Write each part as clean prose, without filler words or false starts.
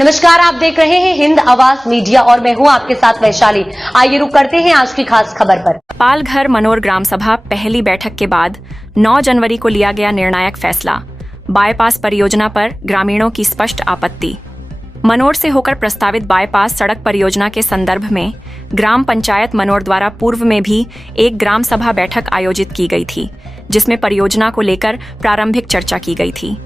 नमस्कार, आप देख रहे हैं हिंद आवाज मीडिया और मैं हूं आपके साथ वैशाली। आइए रुक करते हैं आज की खास खबर पर। पालघर मनोर ग्राम सभा पहली बैठक के बाद 9 जनवरी को लिया गया निर्णायक फैसला। बाईपास परियोजना पर ग्रामीणों की स्पष्ट आपत्ति। मनोर से होकर प्रस्तावित बाईपास सड़क परियोजना के संदर्भ में ग्राम पंचायत मनोर द्वारा पूर्व में भी एक ग्राम सभा बैठक आयोजित की गई थी, जिसमें परियोजना को लेकर प्रारंभिक चर्चा की गई थी।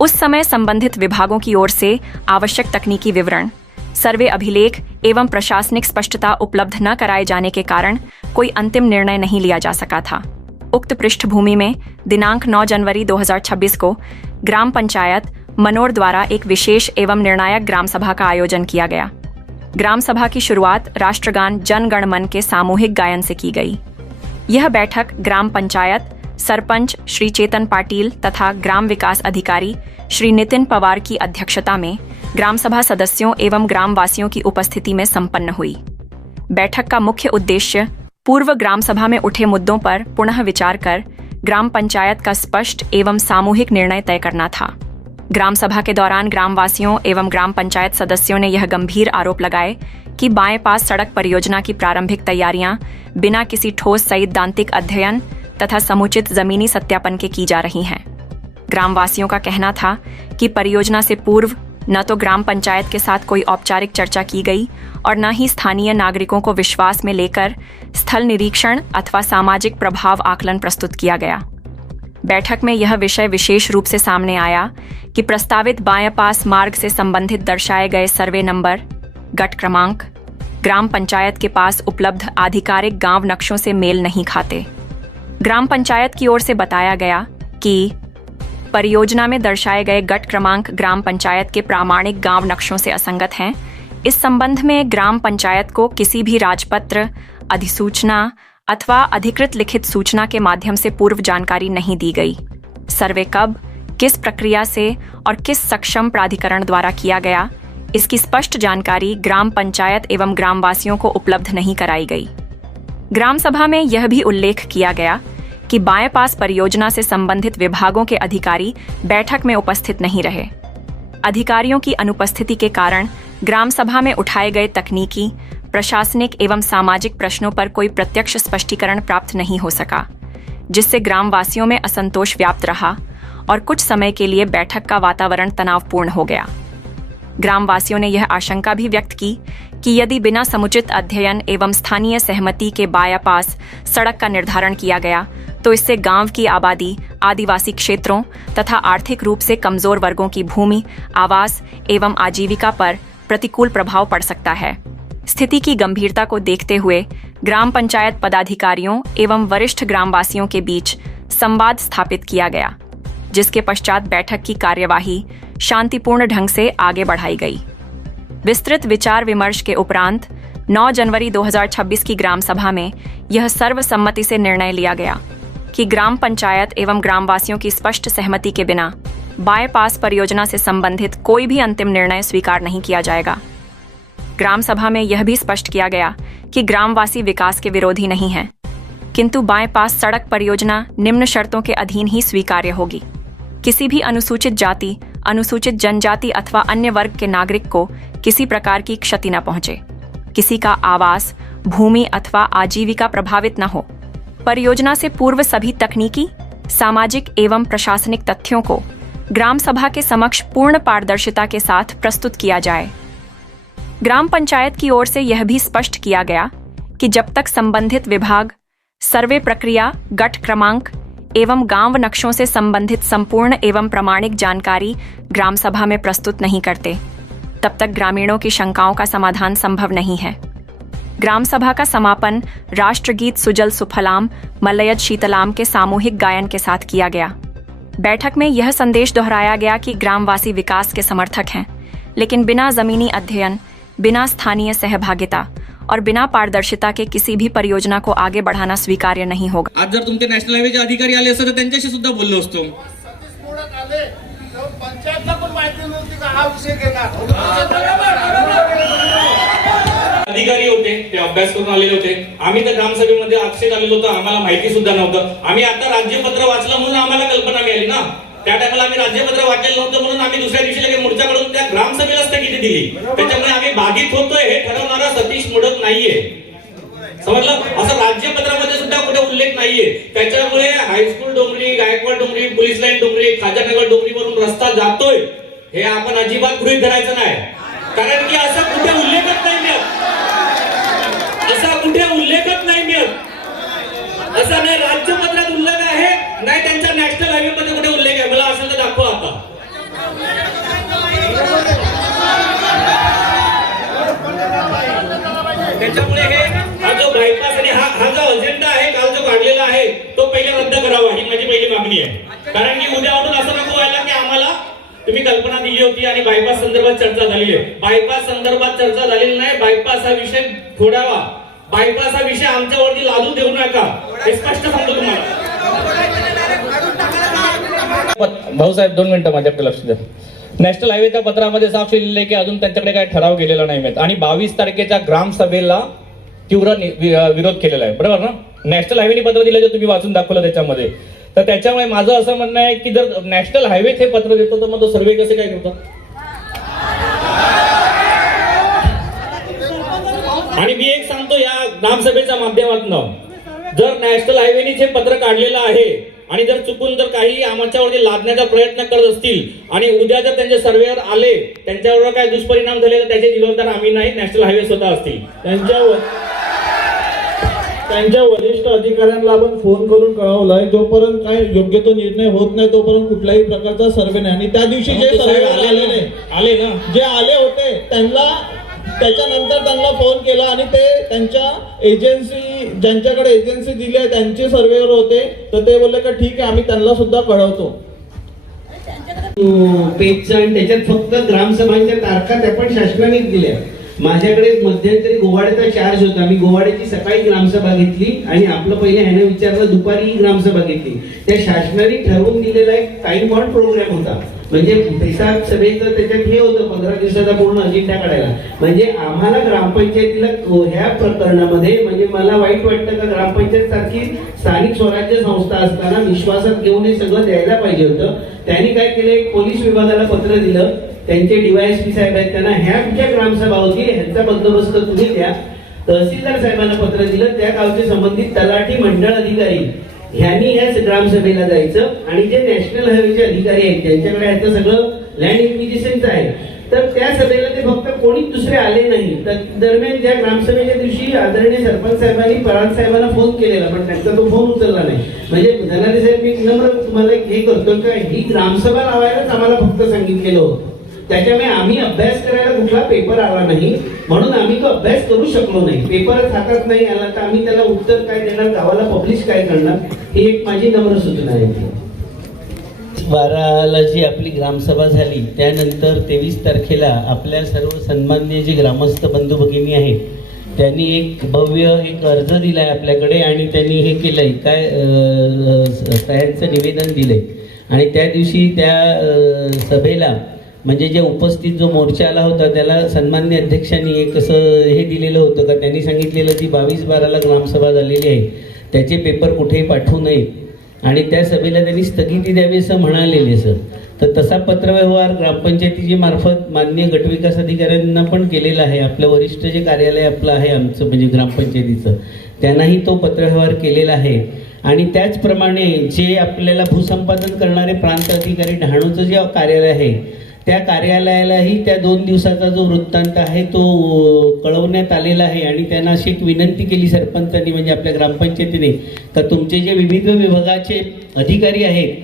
उस समय संबंधित विभागों की ओर से आवश्यक तकनीकी विवरण, सर्वे अभिलेख एवं प्रशासनिक स्पष्टता उपलब्ध न कराए जाने के कारण कोई अंतिम निर्णय नहीं लिया जा सका था। उक्त पृष्ठभूमि में दिनांक 9 जनवरी 2026 को ग्राम पंचायत मनोर द्वारा एक विशेष एवं निर्णायक ग्राम सभा का आयोजन किया गया। ग्राम सभा की शुरुआत राष्ट्रगान जन गण मन के सामूहिक गायन से की गई। यह बैठक ग्राम पंचायत सरपंच श्री चेतन पाटिल तथा ग्राम विकास अधिकारी श्री नितिन पवार की अध्यक्षता में ग्राम सभा सदस्यों एवं ग्रामवासियों की उपस्थिति में संपन्न हुई। बैठक का मुख्य उद्देश्य पूर्व ग्राम सभा में उठे मुद्दों पर पुनः विचार कर ग्राम पंचायत का स्पष्ट एवं सामूहिक निर्णय तय करना था। ग्राम सभा के दौरान ग्रामवासियों एवं ग्राम पंचायत सदस्यों ने यह गंभीर आरोप लगाए कि बाईपास सड़क परियोजना की प्रारंभिक तैयारियां बिना किसी ठोस सैद्धांतिक अध्ययन तथा समुचित जमीनी सत्यापन के की जा रही हैं। ग्रामवासियों का कहना था कि परियोजना से पूर्व न तो ग्राम पंचायत के साथ कोई औपचारिक चर्चा की गई और न ही स्थानीय नागरिकों को विश्वास में लेकर स्थल निरीक्षण अथवा सामाजिक प्रभाव आकलन प्रस्तुत किया गया। बैठक में यह विषय विशेष रूप से सामने आया कि प्रस्तावित बाईपास मार्ग से संबंधित दर्शाए गए सर्वे नंबर, गट क्रमांक ग्राम पंचायत के पास उपलब्ध आधिकारिक गांव नक्शों से मेल नहीं खाते। ग्राम पंचायत की ओर से बताया गया कि परियोजना में दर्शाए गए गट क्रमांक ग्राम पंचायत के प्रामाणिक गांव नक्शों से असंगत हैं। इस संबंध में ग्राम पंचायत को किसी भी राजपत्र, अधिसूचना अथवा अधिकृत लिखित सूचना के माध्यम से पूर्व जानकारी नहीं दी गई। सर्वे कब, किस प्रक्रिया से और किस सक्षम प्राधिकरण द्वारा किया गया, इसकी स्पष्ट जानकारी ग्राम पंचायत एवं ग्रामवासियों को उपलब्ध नहीं कराई गई। ग्राम सभा में यह भी उल्लेख किया गया कि बाईपास परियोजना से संबंधित विभागों के अधिकारी बैठक में उपस्थित नहीं रहे। अधिकारियों की अनुपस्थिति के कारण ग्राम सभा में उठाए गए तकनीकी, प्रशासनिक एवं सामाजिक प्रश्नों पर कोई प्रत्यक्ष स्पष्टीकरण प्राप्त नहीं हो सका, जिससे ग्रामवासियों में असंतोष व्याप्त रहा और कुछ समय के लिए बैठक का वातावरण तनावपूर्ण हो गया। ग्रामवासियों ने यह आशंका भी व्यक्त की कि यदि बिना समुचित अध्ययन एवं स्थानीय सहमति के बाईपास सड़क का निर्धारण किया गया तो इससे गांव की आबादी, आदिवासी क्षेत्रों तथा आर्थिक रूप से कमजोर वर्गों की भूमि, आवास एवं आजीविका पर प्रतिकूल प्रभाव पड़ सकता है। स्थिति की गंभीरता को देखते हुए ग्राम पंचायत पदाधिकारियों एवं वरिष्ठ ग्रामवासियों के बीच संवाद स्थापित किया गया, जिसके पश्चात बैठक की कार्यवाही शांतिपूर्ण ढंग से आगे बढ़ाई गई। विस्तृत विचार विमर्श के उपरांत 9 जनवरी 2026 की ग्राम सभा में यह सर्वसम्मति से निर्णय लिया गया कि ग्राम पंचायत एवं ग्रामवासियों की स्पष्ट सहमति के बिना बाईपास परियोजना से संबंधित कोई भी अंतिम निर्णय स्वीकार नहीं किया जाएगा। ग्राम सभा में यह भी स्पष्ट किया गया कि ग्रामवासी विकास के विरोधी नहीं हैं, किंतु बाईपास सड़क परियोजना निम्न शर्तों के अधीन ही स्वीकार्य होगी। किसी भी अनुसूचित जाति, अनुसूचित जनजाति अथवा अन्य वर्ग के नागरिक को किसी प्रकार की क्षति न पहुंचे, किसी का आवास, भूमि अथवा आजीविका प्रभावित न हो। परियोजना से पूर्व सभी तकनीकी, सामाजिक एवं प्रशासनिक तथ्यों को ग्राम सभा के समक्ष पूर्ण पारदर्शिता के साथ प्रस्तुत किया जाए। ग्राम पंचायत की ओर से यह भी स्पष्ट किया गया कि जब तक संबंधित विभाग सर्वे प्रक्रिया, गट क्रमांक एवं गांव नक्शों से संबंधित संपूर्ण एवं प्रामाणिक जानकारी ग्राम सभा में प्रस्तुत नहीं करते, तब तक ग्रामीणों की शंकाओं का समाधान संभव नहीं है। ग्राम सभा का समापन राष्ट्रगीत सुजल सुफलाम मलयज शीतलाम के सामूहिक गायन के साथ किया गया। बैठक में यह संदेश दोहराया गया कि ग्रामवासी विकास के समर्थक हैं, लेकिन बिना जमीनी अध्ययन, बिना स्थानीय सहभागिता और बिना पारदर्शिता के किसी भी परियोजना को आगे बढ़ाना स्वीकार्य नहीं होगा। आज जर तुमचे नॅशनल हायवेचे अधिकारी आले असते तर त्यांच्याशी सुद्धा बोललो असतो। पंचायतला पण माहिती नव्हती का हा विषय घेणार। अधिकारी होते, ते अभ्यास करून आलेले होते। आम्ही तर ग्रामसभेमध्ये आक्षेप आलेलो होतो, आम्हाला माहिती सुद्धा नव्हतं। आम्ही आता राज्यपत्र वाचलं म्हणून आम्हाला कल्पना मिळाली ना। त्या टायमाला आम्ही राज्यपत्र वाटलेलं नव्हतं म्हणून आम्ही दुसऱ्या दिवशी लगेच मोर्चाकडून त्या ग्रामसभेला स्थगिती दिली. त्याच्यामुळे आम्ही बाधित होतोय हे ठरवणारा सतीश मोडक नाहीये. समजलं? असं राज्यपत्रामध्ये सुद्धा कुठे उल्लेख नाहीये. त्याच्यामुळे हायस्कूल डोंगरी, गायकवाड डोंगरी, पोलीस लाईन डोंगरी, खाजानगर डोंगरीवरून रस्ता जातोय हे आपण अजिबात गृहीत धरायचं नाही. कारण की असा कुठे उल्लेखच नाही मिळत. असा कुठे उल्लेखच नाही मिळत. असा नाही राज्यपत्रात उल्लेख आहे, नाही त्यांच्या नॅशनल हायवे मध्ये कुठे उल्लेख आहे. मला असेल तर दाखवा आता. त्याच्यामुळे हा जो बायपास आणि हा जो अजेंडा आहे काल जो काढलेला आहे तो पहिले रद्द करावा ही माझी पहिली मागणी आहे. कारण की उद्या उठून असं नको व्हायला की आम्हाला तुम्ही कल्पना दिली होती आणि बायपास संदर्भात चर्चा झालेली आहे. बायपास संदर्भात चर्चा झालेली नाही. बायपास हा विषय फोडावा. बायपास हा विषय आमच्यावरती लादू देऊ नका हे स्पष्ट सांगतो तुम्हाला. भाऊसाहेब 2 मिनिटं माझ्याकडे लक्ष द्या. नॅशनल हायवेच्या पत्रामध्ये साफ लिहिलेलं आहे की अजून त्यांच्याकडे काय ठराव गेलेला नाही आणि 22 तारखेच्या ग्रामसभेला तीव्र विरोध केलेला आहे. बरोबर ना? नॅशनल हायवेने पत्र दिलं जे तुम्ही वाचून दाखवलं त्याच्यामध्ये. तर त्याच्यामुळे माझं असं म्हणणं आहे की जर नॅशनल हायवे हे पत्र देतो तर मग तो सर्वे कसे काय करतो? आणि मी एक सांगतो या ग्रामसभेच्या माध्यमातून, जर नॅशनल हायवेने हे पत्र काढलेलं आहे आणि जर चुकून जर काही आमच्यावरती लादण्याचा प्रयत्न करत असतील आणि उद्या जर त्यांचे सर्वेअर आले त्यांच्यावर काय दुष्परिणाम झाले तर त्याचे जबाबदार आम्ही नाही, नॅशनल हायवे स्वतः असतील. त्यांच्या वरिष्ठ अधिकाऱ्यांना आपण फोन करून कळवलंय जोपर्यंत काय योग्य तो निर्णय होत नाही तोपर्यंत कुठल्याही प्रकारचा सर्वे नाही. आणि त्या दिवशी जे सर्वे आले ना जे आले होते त्यांना त्याच्यानंतर त्यांना फोन केला आणि ते त्यांच्या एजन्सी ज्यांच्याकडे एजन्सी दिली आहे त्यांचे सर्वेअर होते तर ते बोलले का ठीक आहे आम्ही त्यांना सुद्धा कळवतो. पेजचं आणि त्याच्यात फक्त ग्रामसभांच्या तारखा त्या पण शासनानेच दिल्या. माझ्याकडे मध्यंतरी गोवाड्याचा चार्ज होता. मी गोवाड्याची सकाळी ग्रामसभा घेतली आणि आपलं पहिले ह्यानं विचारलं दुपारी ही ग्रामसभा घेतली. त्या शासनाने ठरवून दिलेला एक टाइम बॉन्ड प्रोग्राम होता. म्हणजे पेसाब सभेचं त्याच्यात हे होतं 15 दिवसाचा पूर्ण अजेंडा काढायला. म्हणजे आम्हाला ग्रामपंचायतीला ह्या प्रकरणामध्ये म्हणजे मला वाईट वाटतं का ग्रामपंचायत सारखी स्थानिक स्वराज्य संस्था असताना विश्वासात घेऊन हे सगळं द्यायला पाहिजे होतं. त्यांनी काय केलं एक पोलीस विभागाला पत्र दिलं. त्यांचे डीवायएसपी साहेब आहेत त्यांना ह्या कुठल्या ग्रामसभा होती ह्यांचा बंदोबस्त तुम्ही द्या. तहसीलदार साहेबांना पत्र दिलं. त्या गावचे संबंधित तलाठी मंडळ अधिकारी ह्यांनी ह्याच ग्रामसभेला जायचं आणि जे नॅशनल हायवेचे अधिकारी आहेत त्यांच्याकडे ह्याचं सगळं लँड इन्क्विजिशनचं आहे. तर त्या सभेला ते फक्त कोणीच दुसरे आले नाही. तर दरम्यान ज्या ग्रामसभेच्या दिवशी आदरणीय सरपंच साहेबांनी पराग साहेबांना फोन केलेला पण त्यांचा तो फोन उचलला नाही. म्हणजे धनारे साहेब मी नम्र तुम्हाला हे करतो का ही ग्रामसभा लावायलाच आम्हाला फक्त सांगितलेलं होतं. त्याच्यामुळे आम्ही अभ्यास करायला कुठला पेपर आला नाही म्हणून आम्ही तो अभ्यास करू शकलो नाही. पेपरच हातात नाही आला तर आम्ही त्याला उत्तर काय देणार गावाला पब्लिश काय करणार ही एक माझी नम्र सूचना आहे. 12ला जी आपली ग्रामसभा झाली त्यानंतर 23 तारखेला आपल्या सर्व सन्माननीय जे ग्रामस्थ बंधू भगिनी आहेत त्यांनी एक भव्य एक अर्ज दिलाय आपल्याकडे आणि त्यांनी हे केलंय काय सह्यांचं निवेदन दिलंय. आणि त्या दिवशी त्या सभेला म्हणजे जे उपस्थित जो मोर्चा आला होता त्याला सन्माननीय अध्यक्षांनी एक असं हे दिलेलं होतं का त्यांनी सांगितलेलं की 22/12ला ग्रामसभा झालेली आहे त्याचे पेपर कुठेही पाठवू नयेत आणि त्या सभेला त्यांनी स्थगिती द्यावी असं म्हणालेले सर. तर तसा पत्रव्यवहार ग्रामपंचायतीची मार्फत माननीय गटविकास अधिकाऱ्यांना पण केलेला आहे. आपलं वरिष्ठ जे कार्यालय आपलं आहे आमचं म्हणजे ग्रामपंचायतीचं त्यांनाही तो पत्रव्यवहार केलेला आहे. आणि त्याचप्रमाणे जे आपल्याला भूसंपादन करणारे प्रांत अधिकारी डहाणूचं जे कार्यालय आहे त्या कार्यालयालाही त्या 2 दिवसाचा जो वृत्तांत आहे तो कळवण्यात आलेला आहे. आणि त्यांना अशी एक विनंती केली सरपंचांनी म्हणजे आपल्या ग्रामपंचायतीने का तुमचे जे विविध विभागाचे अधिकारी आहेत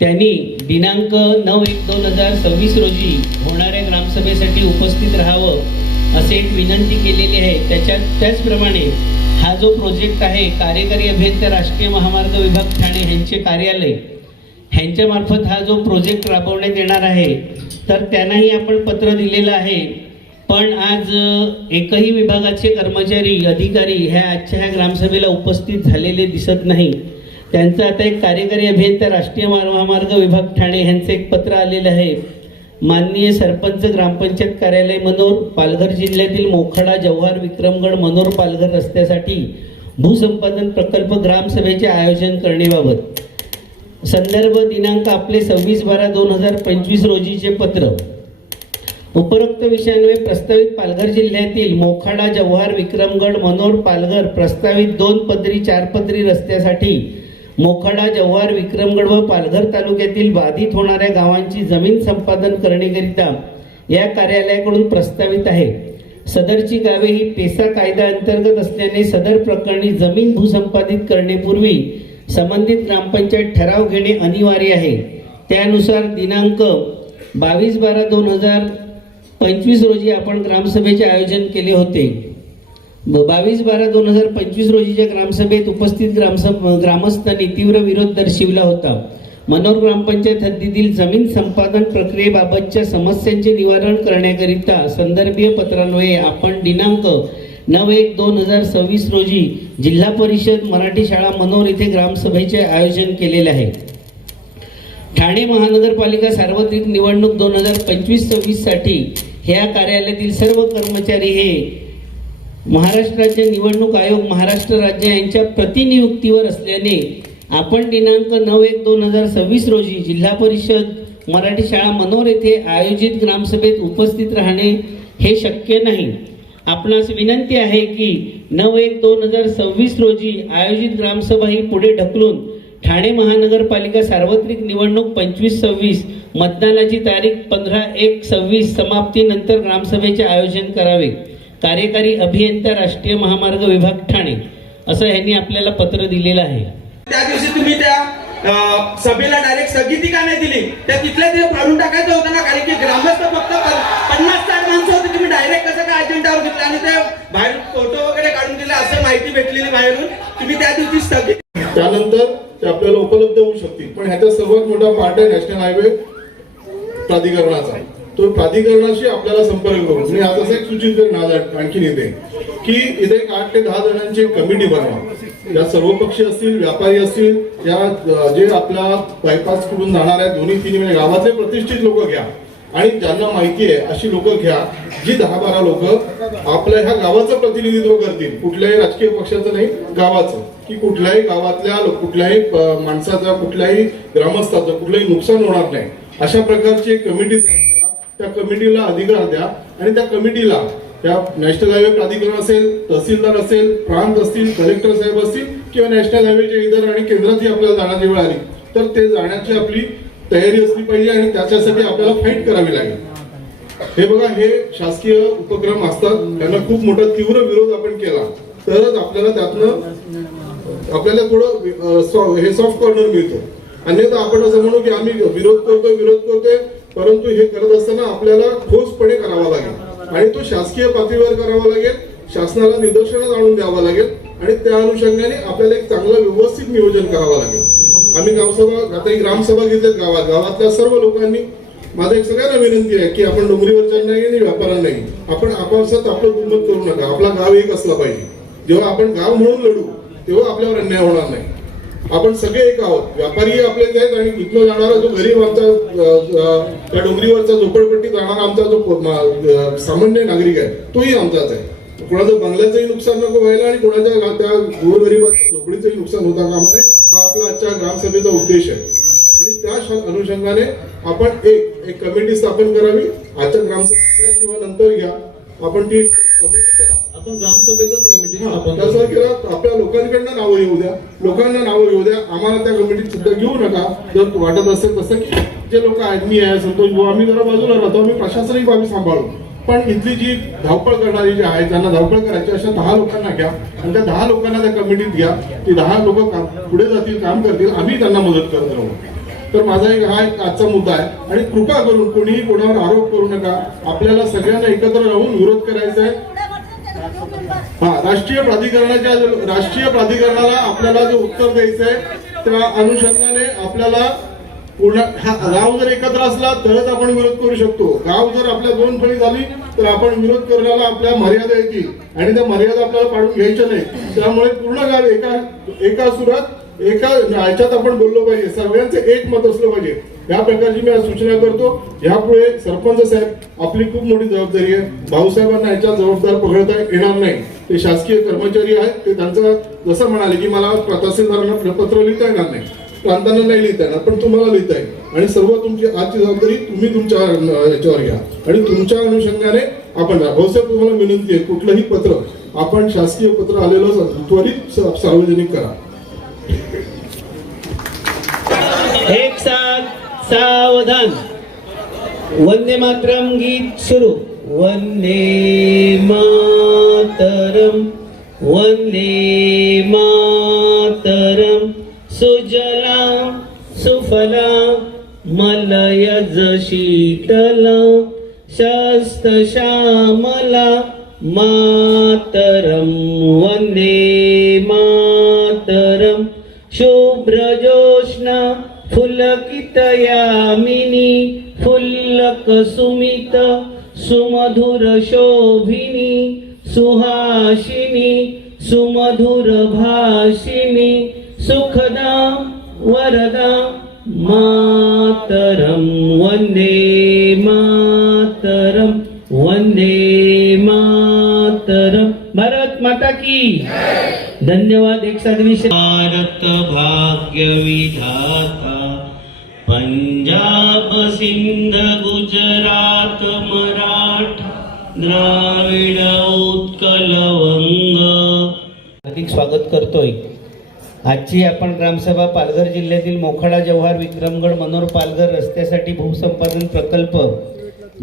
त्यांनी दिनांक 9/1/2026 रोजी होणाऱ्या ग्रामसभेसाठी उपस्थित राहावं असे एक विनंती केलेली आहे. त्याचप्रमाणे हा जो प्रोजेक्ट आहे कार्यकारी अभियंता राष्ट्रीय महामार्ग विभाग ठाणे यांचे कार्यालय ह्यांच्या मार्फत हा जो प्रोजेक्ट राबवण्यात येणार आहे तर त्यांनाही आपण पत्र दिलेलं आहे. पण आज एकही विभागाचे कर्मचारी अधिकारी आजच्या ह्या ग्रामसभेला उपस्थित झालेले दिसत नाही. त्यांचं आता एक कार्यकारी अभियंता राष्ट्रीय महामार्ग विभाग ठाणे ह्यांचं एक पत्र आलेलं आहे. माननीय सरपंच ग्रामपंचायत कार्यालय मनोर पालघर जिल्ह्यातील मोखाडा जव्हार विक्रमगड मनोर पालघर रस्त्यासाठी भूसंपादन प्रकल्प ग्रामसभेचे आयोजन करण्याबाबत संदर्भ दिनांक आपले 26/12/2025 रोजीचे पत्र. उपरोक्त विषयान्वये प्रस्तावित पालघर जिल्ह्यातील मोखाडा, जव्हार, विक्रमगड, मनोर, पालघर प्रस्तावित 2 पदरी 4 पदरी रस्त्यासाठी मोखाडा, जव्हार, विक्रमगड व पालघर तालुक्यातील बाधित होणाऱ्या गावांची जमीन संपादन करण्याकरिता या कार्यालयाकडून प्रस्तावित आहे. सदरची गावे ही पेसा कायदा अंतर्गत असल्याने सदर प्रकरणी जमीन भूसंपादित करण्यापूर्वी संबंधित ग्रामपंचायत ठराव घेणे अनिवार्य आहे. त्यानुसार दिनांक 22/12/2025 रोजी आपण ग्रामसभेचे आयोजन केले होते. 22/12/2025 रोजीच्या ग्रामसभेत उपस्थित ग्रामस्थांनी तीव्र विरोध दर्शविला होता. मनोर ग्रामपंचायत हद्दीतील जमीन संपादन प्रक्रियेबाबतच्या समस्यांचे निवारण करण्याकरिता संदर्भीय पत्रान्वये आपण दिनांक 9/1/2026 रोजी जिल्हा परिषद मराठी शाळा मनोर येथे ग्रामसभेचे आयोजन केलेले आहे. ठाणे महानगरपालिका सार्वत्रिक निवडणूक 2025-26 साठी ह्या कार्यालयातील सर्व कर्मचारी हे महाराष्ट्र राज्य निवडणूक आयोग, महाराष्ट्र राज्य यांच्या प्रतिनियुक्तीवर असल्याने आपण दिनांक 9/1/2026 रोजी जिल्हा परिषद मराठी शाळा मनोर येथे आयोजित ग्रामसभेत उपस्थित राहणे हे शक्य नाही. आपणास विनंती आहे की 9/1/2026 रोजी आयोजित ग्रामसभा ही पुढे ढकलून ठाणे महानगरपालिका सार्वत्रिक निवडणूक 25-26 मतदानाची तारीख 15/1/26 समाप्तीनंतर ग्रामसभेचे आयोजन करावे. कार्यकारी अभियंता, राष्ट्रीय महामार्ग विभाग, ठाणे, असं यांनी आपल्याला पत्र दिलेलं आहे. त्या दिवशी तुम्ही त्या सभेला डायरेक्ट स्थगिती का नाही दिली? त्या तिथल्या ते फाडून टाकायचं होतं ना, कारण की ग्रामस्थ फक्त 50-60 माणसं होती. तुम्ही डायरेक्ट कसं काय अजेंडावर घेतलं आणि ते बाहेर फोटो वगैरे काढून दिले असं माहिती भेटलेली बाहेरून, तुम्ही त्या दिवशी स्थगित. त्यानंतर ते आपल्याला उपलब्ध होऊ शकतील. पण ह्याचा सर्वात मोठा पार्ट आहे नॅशनल हायवे प्राधिकरणाचा. तो प्राधिकरणाशी आपल्याला संपर्क करून मी आज असं एक सूचित करेन आज आणखीन येते की इथे 8 ते 10 जणांची कमिटी बनवा. या सर्व पक्षी असतील, व्यापारी असतील, या जे आपला बायपास कडून जाणाऱ्या 2-3 म्हणजे गावातले प्रतिष्ठित लोक घ्या आणि ज्यांना माहिती आहे अशी लोक घ्या, जी 10-12 लोक आपल्या ह्या गावाचं प्रतिनिधित्व करतील. कुठल्याही राजकीय पक्षाचं नाही, गावाचं, की कुठल्याही गावातल्या कुठल्याही माणसाचा, कुठल्याही ग्रामस्थाचं कुठलंही नुकसान होणार नाही अशा प्रकारची एक कमिटी. त्या कमिटीला अधिकार द्या आणि त्या कमिटीला त्या नॅशनल हायवे प्राधिकरण असेल, तहसीलदार असेल, प्रांत असतील, कलेक्टर साहेब असतील किंवा नॅशनल हायवेचे इतर आणि केंद्रातही आपल्याला जाण्याची वेळ आली तर ते जाण्याची आपली तयारी असली पाहिजे आणि त्याच्यासाठी आपल्याला फाईट करावी लागेल. हे बघा, हे शासकीय उपक्रम असतात, त्यांना खूप मोठा तीव्र विरोध आपण केला तरच आपल्याला त्यातनं आपल्याला थोडं हे सॉफ्ट कॉर्नर मिळतो. अन्यथा आपण असं म्हणू की आम्ही विरोध करतोय, परंतु हे करत असताना आपल्याला ठोसपणे करावा लागेल आणि तो शासकीय पातळीवर करावा लागेल, शासनाला निदर्शनास आणून द्यावा लागेल आणि त्या अनुषंगाने आपल्याला एक चांगलं व्यवस्थित नियोजन करावं लागेल. आम्ही आता ही ग्रामसभा घेतल्यात गावातल्या सर्व लोकांनी. माझं एक सगळ्यांना विनंती आहे की आपण डोंगरीवरच्या नाही आणि व्यापाऱ्यांना नाही, आपण आपापसात आपलं दुमत करू नका. आपला गाव एक असला पाहिजे. जेव्हा आपण गाव म्हणून लढू तेव्हा आपल्यावर अन्याय होणार नाही. आपण सगळे एक आहोत. व्यापारी आपलेच आहेत आणि इथनं जाणारा जो गरीब आमचा त्या डोंगरीवरचा झोपडपट्टी जाणारा आमचा जो सामान्य नागरिक आहे तोही आमचाच आहे. कोणाचं बंगल्याचंही नुकसान नको व्हायला आणि कोणाच्या त्या गोरगरिबाच्या झोपडीचंही नुकसान होता कामा नये. हा आपला आजच्या ग्रामसभेचा उद्देश आहे आणि त्या अनुषंगाने आपण एक कमिटी स्थापन करावी. आजच्या ग्रामसभेत किंवा नंतर घ्या आपण ती कमिटी करा. आपण ग्रामसभेतच कमिटी तसं केलं आपल्या लोकांकडनं नावं येऊ द्या, लोकांना नावं येऊ द्या. आम्हाला त्या कमिटीत सुद्धा घेऊ नका. जर वाटत असेल तसं की जे लोक आहेत, मी आहे, संतोष भाऊ, आम्ही जरा बाजूला राहतो, आम्ही प्रशासनिक बाबी सांभाळू. पण इथली जी धावपळ करणारी जी आहे, ज्यांना धावपळ करायची अशा 10 लोकांना घ्या आणि त्या 10 लोकांना त्या कमिटीत घ्या. ती 10 लोक पुढे जातील, काम करतील, आम्ही त्यांना मदत करत राहू. तर माझा हा एक आजचा मुद्दा आहे आणि कृपा करून कोणीही कोणावर आरोप करू नका. आपल्याला सगळ्यांना एकत्र राहून विरोध करायचा आहे. राष्ट्रीय प्राधिकरणाला आपल्याला जे उत्तर द्यायचं आहे त्या अनुषंगाने आपल्याला पूर्ण गाव जर एकत्र असला तरच आपण विरोध करू शकतो. गाव जर आपल्या 2 फळी झाली तर आपण विरोध करण्याला आपल्या मर्यादा येतील आणि त्या मर्यादा आपल्याला पाडून घ्यायच्या नाही. त्यामुळे पूर्ण गाव एका सुरात एका ह्याच्यात आपण बोललो पाहिजे. सर्वांचे एक मत असलं पाहिजे. या प्रकारची मी सूचना करतो. यापुढे सरपंच साहेब आपली खूप मोठी जबाबदारी आहे. भाऊसाहेबांना याच्या जबाबदार पकडता येणार नाही. ते शासकीय कर्मचारी आहेत. ते त्यांचं जसं म्हणाले की मला तहसीलदारांना पत्र लिहिता येणार नाही. प्रांतांना नाही लिहिता येणार, पण तुम्हाला लिहिता येईल. आणि सर्व तुमची आजची जबाबदारी तुम्ही तुमच्या याच्यावर घ्या आणि तुमच्या अनुषंगाने आपण भाऊसाहेब तुम्हाला विनंती आहे, कुठलंही पत्र आपण शासकीय पत्र आलेलं त्वरित सार्वजनिक करा. एक साथ सावधान. वंदे मातरम गीत सुरू. वंदे मातरम वंदे मातरम सुजला सुफला मलयज शीतला शस्त श्यामला मातरम वंदे मातरम शुभ्रजोष्णा फुलकित यामिनी फुल्लक सुमित सुमधुर शोभिनी सुहासिनी सुमधुर भाषिणी सुखदा वरदा मातरम वंदे मातरम वंदे मातरम. भारत माता की धन्यवाद. एक साथ विषय. भारत भाग्य विधाता पंजाब सिंध गुजरात मराठा द्राविड उत्कल वंग. अधिक स्वागत करतोय. आजची आपण ग्रामसभा पालघर जिल्ह्यातील मोखाडा जव्हार विक्रमगड मनोर पालघर रस्त्यासाठी भूसंपादन प्रकल्प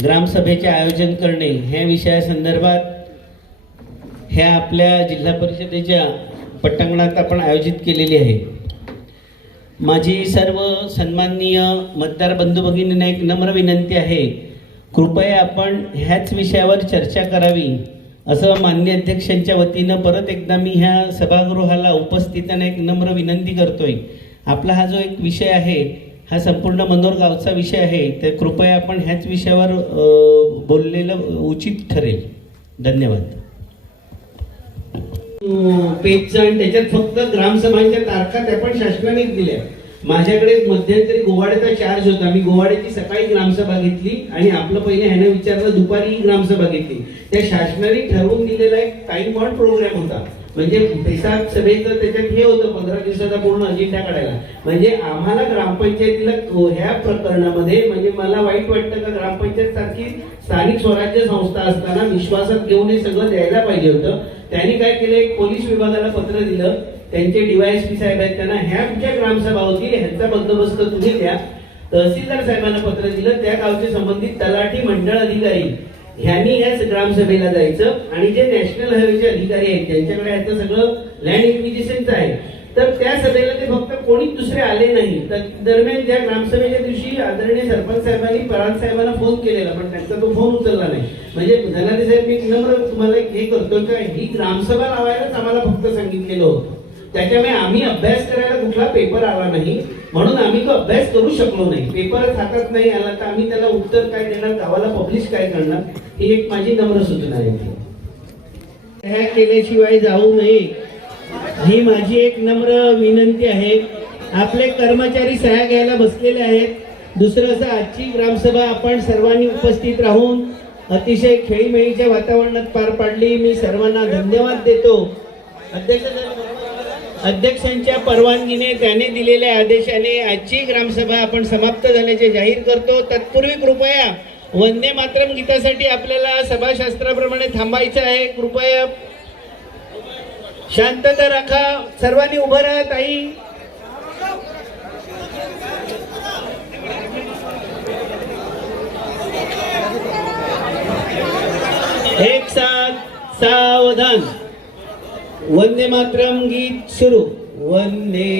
ग्रामसभेचे आयोजन करणे ह्या विषयासंदर्भात ह्या आपल्या जिल्हा परिषदेच्या पटांगणात आपण आयोजित केलेली आहे. माझी सर्व सन्माननीय मतदार बंधू भगिनींना एक नम्र विनंती आहे, कृपया आपण ह्याच विषयावर चर्चा करावी असं माननीय अध्यक्षांच्या वतीनं परत एकदा मी ह्या सभागृहाला उपस्थितांना एक नम्र विनंती करतोय. आपला हा जो एक विषय आहे हा संपूर्ण मनोर गावचा विषय आहे, तर कृपया आपण ह्याच विषयावर बोललेलं उचित ठरेल. धन्यवाद. पेजचं आणि त्याच्यात फक्त ग्रामसभांच्या तारखा त्या पण शासनाने दिल्या. माझ्याकडे मध्यंतरी गोवाड्याचा चार्ज होता, मी गोवाड्याची सकाळी ग्रामसभा घेतली आणि आपलं पहिले ह्याने विचारलं दुपारी ग्रामसभा घेतली. त्या शासनाने ठरवून दिलेला एक टाइम बॉन्ड प्रोग्राम होता, म्हणजे पेसाद सभेचं त्याच्यात हे होतं 15 दिवसाचा पूर्ण अजेंडा काढायला. म्हणजे आम्हाला ग्रामपंचायतीला ह्या प्रकरणामध्ये म्हणजे मला वाईट वाटतं का ग्रामपंचायत सारखी स्थानिक स्वराज्य संस्था असताना विश्वासात घेऊन हे सगळं द्यायला पाहिजे होतं. त्यांनी काय केलं, एक पोलीस विभागाला पत्र दिलं, त्यांचे डीवायएसपी साहेब आहेत, त्यांना ह्या ज्या ग्रामसभा होती ह्यांचा बंदोबस्त तुम्ही द्या. तहसीलदार साहेबांना पत्र दिलं, त्या गावचे संबंधित तलाठी मंडळ अधिकारी ह्यांनी ह्याच ग्रामसभेला जायचं आणि जे नॅशनल हायवेचे अधिकारी आहेत त्यांच्याकडे ह्याचं सगळं लँड एक्विजिशनचं आहे, तर त्या सभेला ते फक्त कोणीच दुसरे आले नाही. तर दरम्यान ज्या ग्रामसभेच्या दिवशी आदरणीय सरपंच साहेबांनी पराग साहेबांना फोन केलेला, पण त्यांचा तो फोन उचलला नाही. म्हणजे धनारे साहेब मी नम्र तुम्हाला हे करतो का, ही ग्रामसभा लावायलाच आम्हाला फक्त सांगितलेलं होतं, त्याच्यामुळे आम्ही अभ्यास करायला कुठला पेपर आला नाही म्हणून आम्ही तो अभ्यास करू शकलो नाही. पेपरच हातात नाही आला तर आम्ही त्याला उत्तर काय देणार, गावाला पब्लिश काय करणार, ही एक माझी नम्र सूचना आहे. ह्या केल्याशिवाय जाऊ नये ही माझी एक नम्र विनंती आहे. आपले कर्मचारी सह्या घ्यायला बसलेले आहेत. दुसरं असं, आजची ग्रामसभा आपण सर्वांनी उपस्थित राहून अतिशय खेळीमेळीच्या वातावरणात पार पाडली. मी सर्वांना धन्यवाद देतो. अध्यक्षांच्या परवानगीने त्याने दिलेल्या आदेशाने आजची ग्रामसभा आपण समाप्त झाल्याचे जाहीर करतो. तत्पूर्वी कृपया वंदे मातरम गीतासाठी आपल्याला सभाशास्त्राप्रमाणे थांबायचं आहे. कृपया शांतता राखा. सर्वांनी उभं राहा. ताई एक साथ सावधान. वंदे मातरम गीत सुरू. वंदे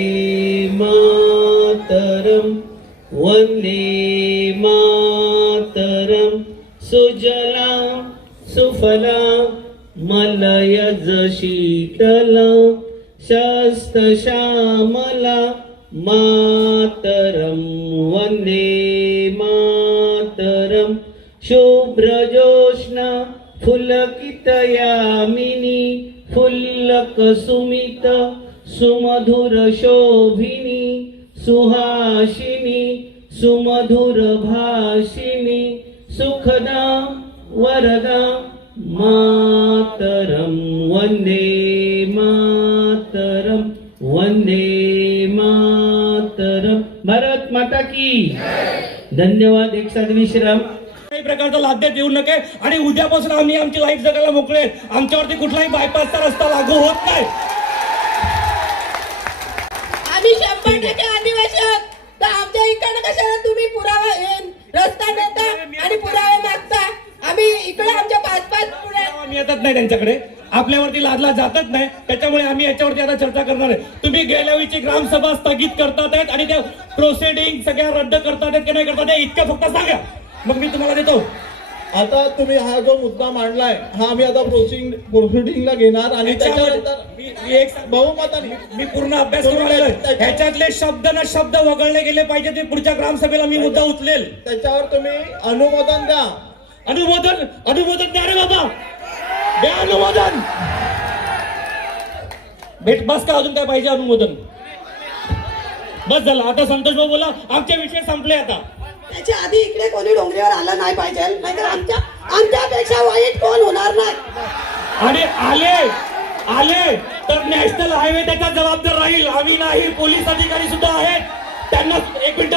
मातरम वंदे मातरम सुजला सुफला मलयज शीतला शस्त श्यामला मातरम वंदे मातरम शुभ्रजोष्णा फुलकित यामिनी फुल्लक सुमित सुमधुर शोभिनी सुहासिनी सुमधुर भाषिणी सुखदा वरदा मातरम वंदे मातरम वंदे मातरम. माता की धन्यवाद. एक साथ विश्राम. काही प्रकारचा लाद्या देऊ नका आणि उद्यापासून आम्ही आमची लाईफ जगायला मोकळे आहेत. आमच्यावरती कुठलाही बायपासचा रस्ता लागू होत नाही. आम्ही 100% आदिवासी आहोत, तर आमच्या इकडे कशाला तुम्ही पुरावा रस्ता देता आणि पुरावे मागता? आम्ही इकडे आमच्या 5-5 आम्ही येतच नाही त्यांच्याकडे, आपल्यावरती लादला जातच नाही. त्याच्यामुळे आम्ही याच्यावरती आता चर्चा करणार आहे. तुम्ही गेल्या वेळीची ग्रामसभा स्थगित करतात आहेत आणि त्या प्रोसिडिंग सगळ्या रद्द करतात आहेत की नाही करतात आहे इतकं फक्त सांगा, मग मी तुम्हाला देतो. आता तुम्ही हा जो मुद्दा मांडलाय हा आम्ही आता प्रोसिडिंगला घेणार आणि त्याच्यानंतर बहुमताने मी पूर्ण अभ्यास करून आलेलो आहे. ह्याच्यातले शब्द न शब्द वगळले गेले पाहिजे. ते पुढच्या ग्रामसभेला मी मुद्दा उचलेल. त्याच्यावर तुम्ही अनुमोदन द्या. अनुमोदन द्या रे बाबा, द्या अनुमोदन. भेट बस का, अजून काय पाहिजे? अनुमोदन बस झालं. आता संतोष भाऊ बोला, आमचे विषय संपले. आता त्याच्या आधी इकडे कोणी डोंगरीवर आलं नाही पाहिजे, नाहीतर आमच्यापेक्षा वाईट कोण होणार नाही. आणि आले तर नॅशनल हायवे त्याचा जबाबदार राहील. आम्ही नाही, पोलीस अधिकारी सुद्धा आहेत त्यांना. एक मिनिट,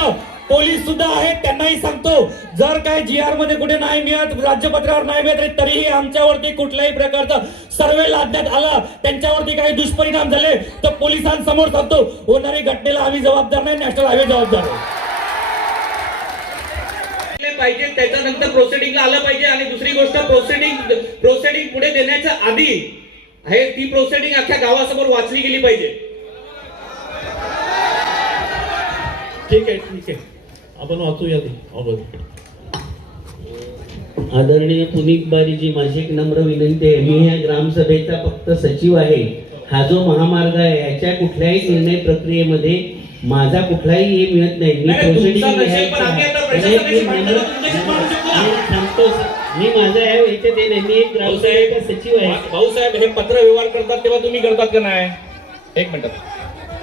पोलीस सुद्धा आहेत त्यांनाही सांगतो, जर काय GR मध्ये कुठे नाही मिळत, राज्यपत्रावर नाही मिळत, तरीही आमच्यावरती कुठल्याही प्रकारचा सर्वे लादण्यात आला, त्यांच्यावरती काही दुष्परिणाम झाले तर पोलिसांसमोर सांगतो, होणारी घटनेला आम्ही जबाबदार नाही, नॅशनल हायवे जबाबदार आहे. पाहिजे त्याच्यानंतर प्रोसिडिंगला आलं पाहिजे. आणि दुसरी गोष्ट, प्रोसिडिंग पुढे देण्याच्या आधी आहे ती प्रोसिडिंग अख्ख्या गावासमोर वाचली गेली पाहिजे. ठीक आहे आपण वाचूया ते. आदरणीय पुनीत बारीजी, माझी एक नम्र विनंती आहे. मी ह्या ग्रामसभेचा फक्त सचिव आहे. हा जो महामार्ग आहे याच्या कुठल्याही निर्णय प्रक्रियेमध्ये माझा कुठलाही हे मिळत नाही. मी मी माझा याच्यात नाही. मी एक ग्रामसभेचा सचिव आहे. भाऊसाहेब, हे पत्र व्यवहार करतात तेव्हा तुम्ही करतात का नाही? एक मिनिट.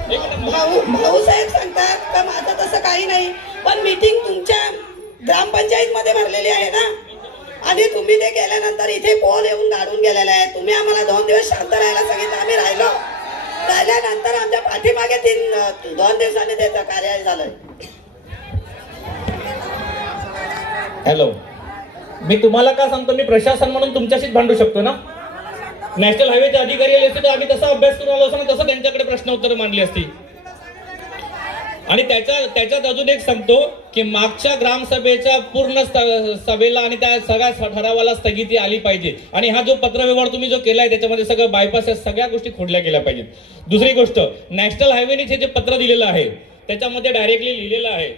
भाऊसाहेब सांगतात का माझं तसं काही नाही, पण मीटिंग तुमच्या ग्रामपंचायत मध्ये भरलेली आहे ना, आणि तुम्ही ते केल्यानंतर इथे पोल येऊन गाडून गेलेले आहे. तुम्ही आम्हाला 2 दिवस शांत राहायला सांगितलं, आम्ही राहिल्यानंतर आमच्या पाठीमागे 2 दिवसांनी त्याचं कार्य झालं. हॅलो, मी तुम्हाला का सांगतो, मी प्रशासन म्हणून तुमच्याशीच भांडू शकतो ना. नॅशनल हायवेचे अधिकारी आले असते तर आम्ही तसा अभ्यास करून आलो असतो ना, तसं त्यांच्याकडे प्रश्न उत्तर मांडली असती. आणि त्याच्यात अजून एक सांगतो की मागच्या ग्रामसभेच्या पूर्ण सभेला आणि त्या सगळ्या ठरावाला स्थगिती आली पाहिजे. आणि हा जो पत्रव्यवहार तुम्ही जो केलाय त्याच्यामध्ये सगळं बायपास या सगळ्या गोष्टी खोडल्या गेल्या पाहिजेत. दुसरी गोष्ट, नॅशनल हायवेने जे पत्र दिलेलं आहे त्याच्यामध्ये डायरेक्टली लिहिलेलं आहे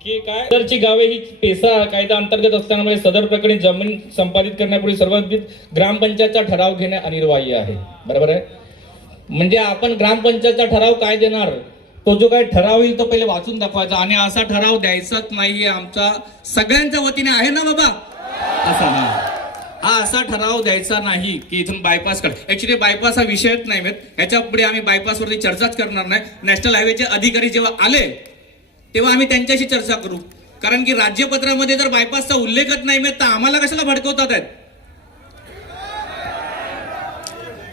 की काय, सदरची गावे ही पेसा कायदा अंतर्गत असल्यामुळे सदर प्रकरणी जमीन संपादित करण्यापूर्वी सर्वाधिक ग्रामपंचायतचा ठराव घेणे अनिवार्य आहे. बरोबर आहे? म्हणजे आपण ग्रामपंचायतचा ठराव काय देणार, तो जो काही ठराव येईल तो पहिले वाचून दाखवायचा. आणि असा ठराव द्यायचाच नाहीये, आमच्या सगळ्यांच्या वतीने आहे ना बाबा, असा हा असा ठराव द्यायचा नाही की इथून बायपास कर. ऍक्च्युली बायपास हा विषयच नाही. याच्या पुढे आम्ही बायपास वरती चर्चाच करणार नाही. नॅशनल हायवेचे अधिकारी जेव्हा आले तेव्हा आम्ही त्यांच्याशी चर्चा करू. कारण की राज्यपत्रामध्ये जर बायपासचा उल्लेखच नाही मिळत तर आम्हाला कशाला भडकवतात आहेत.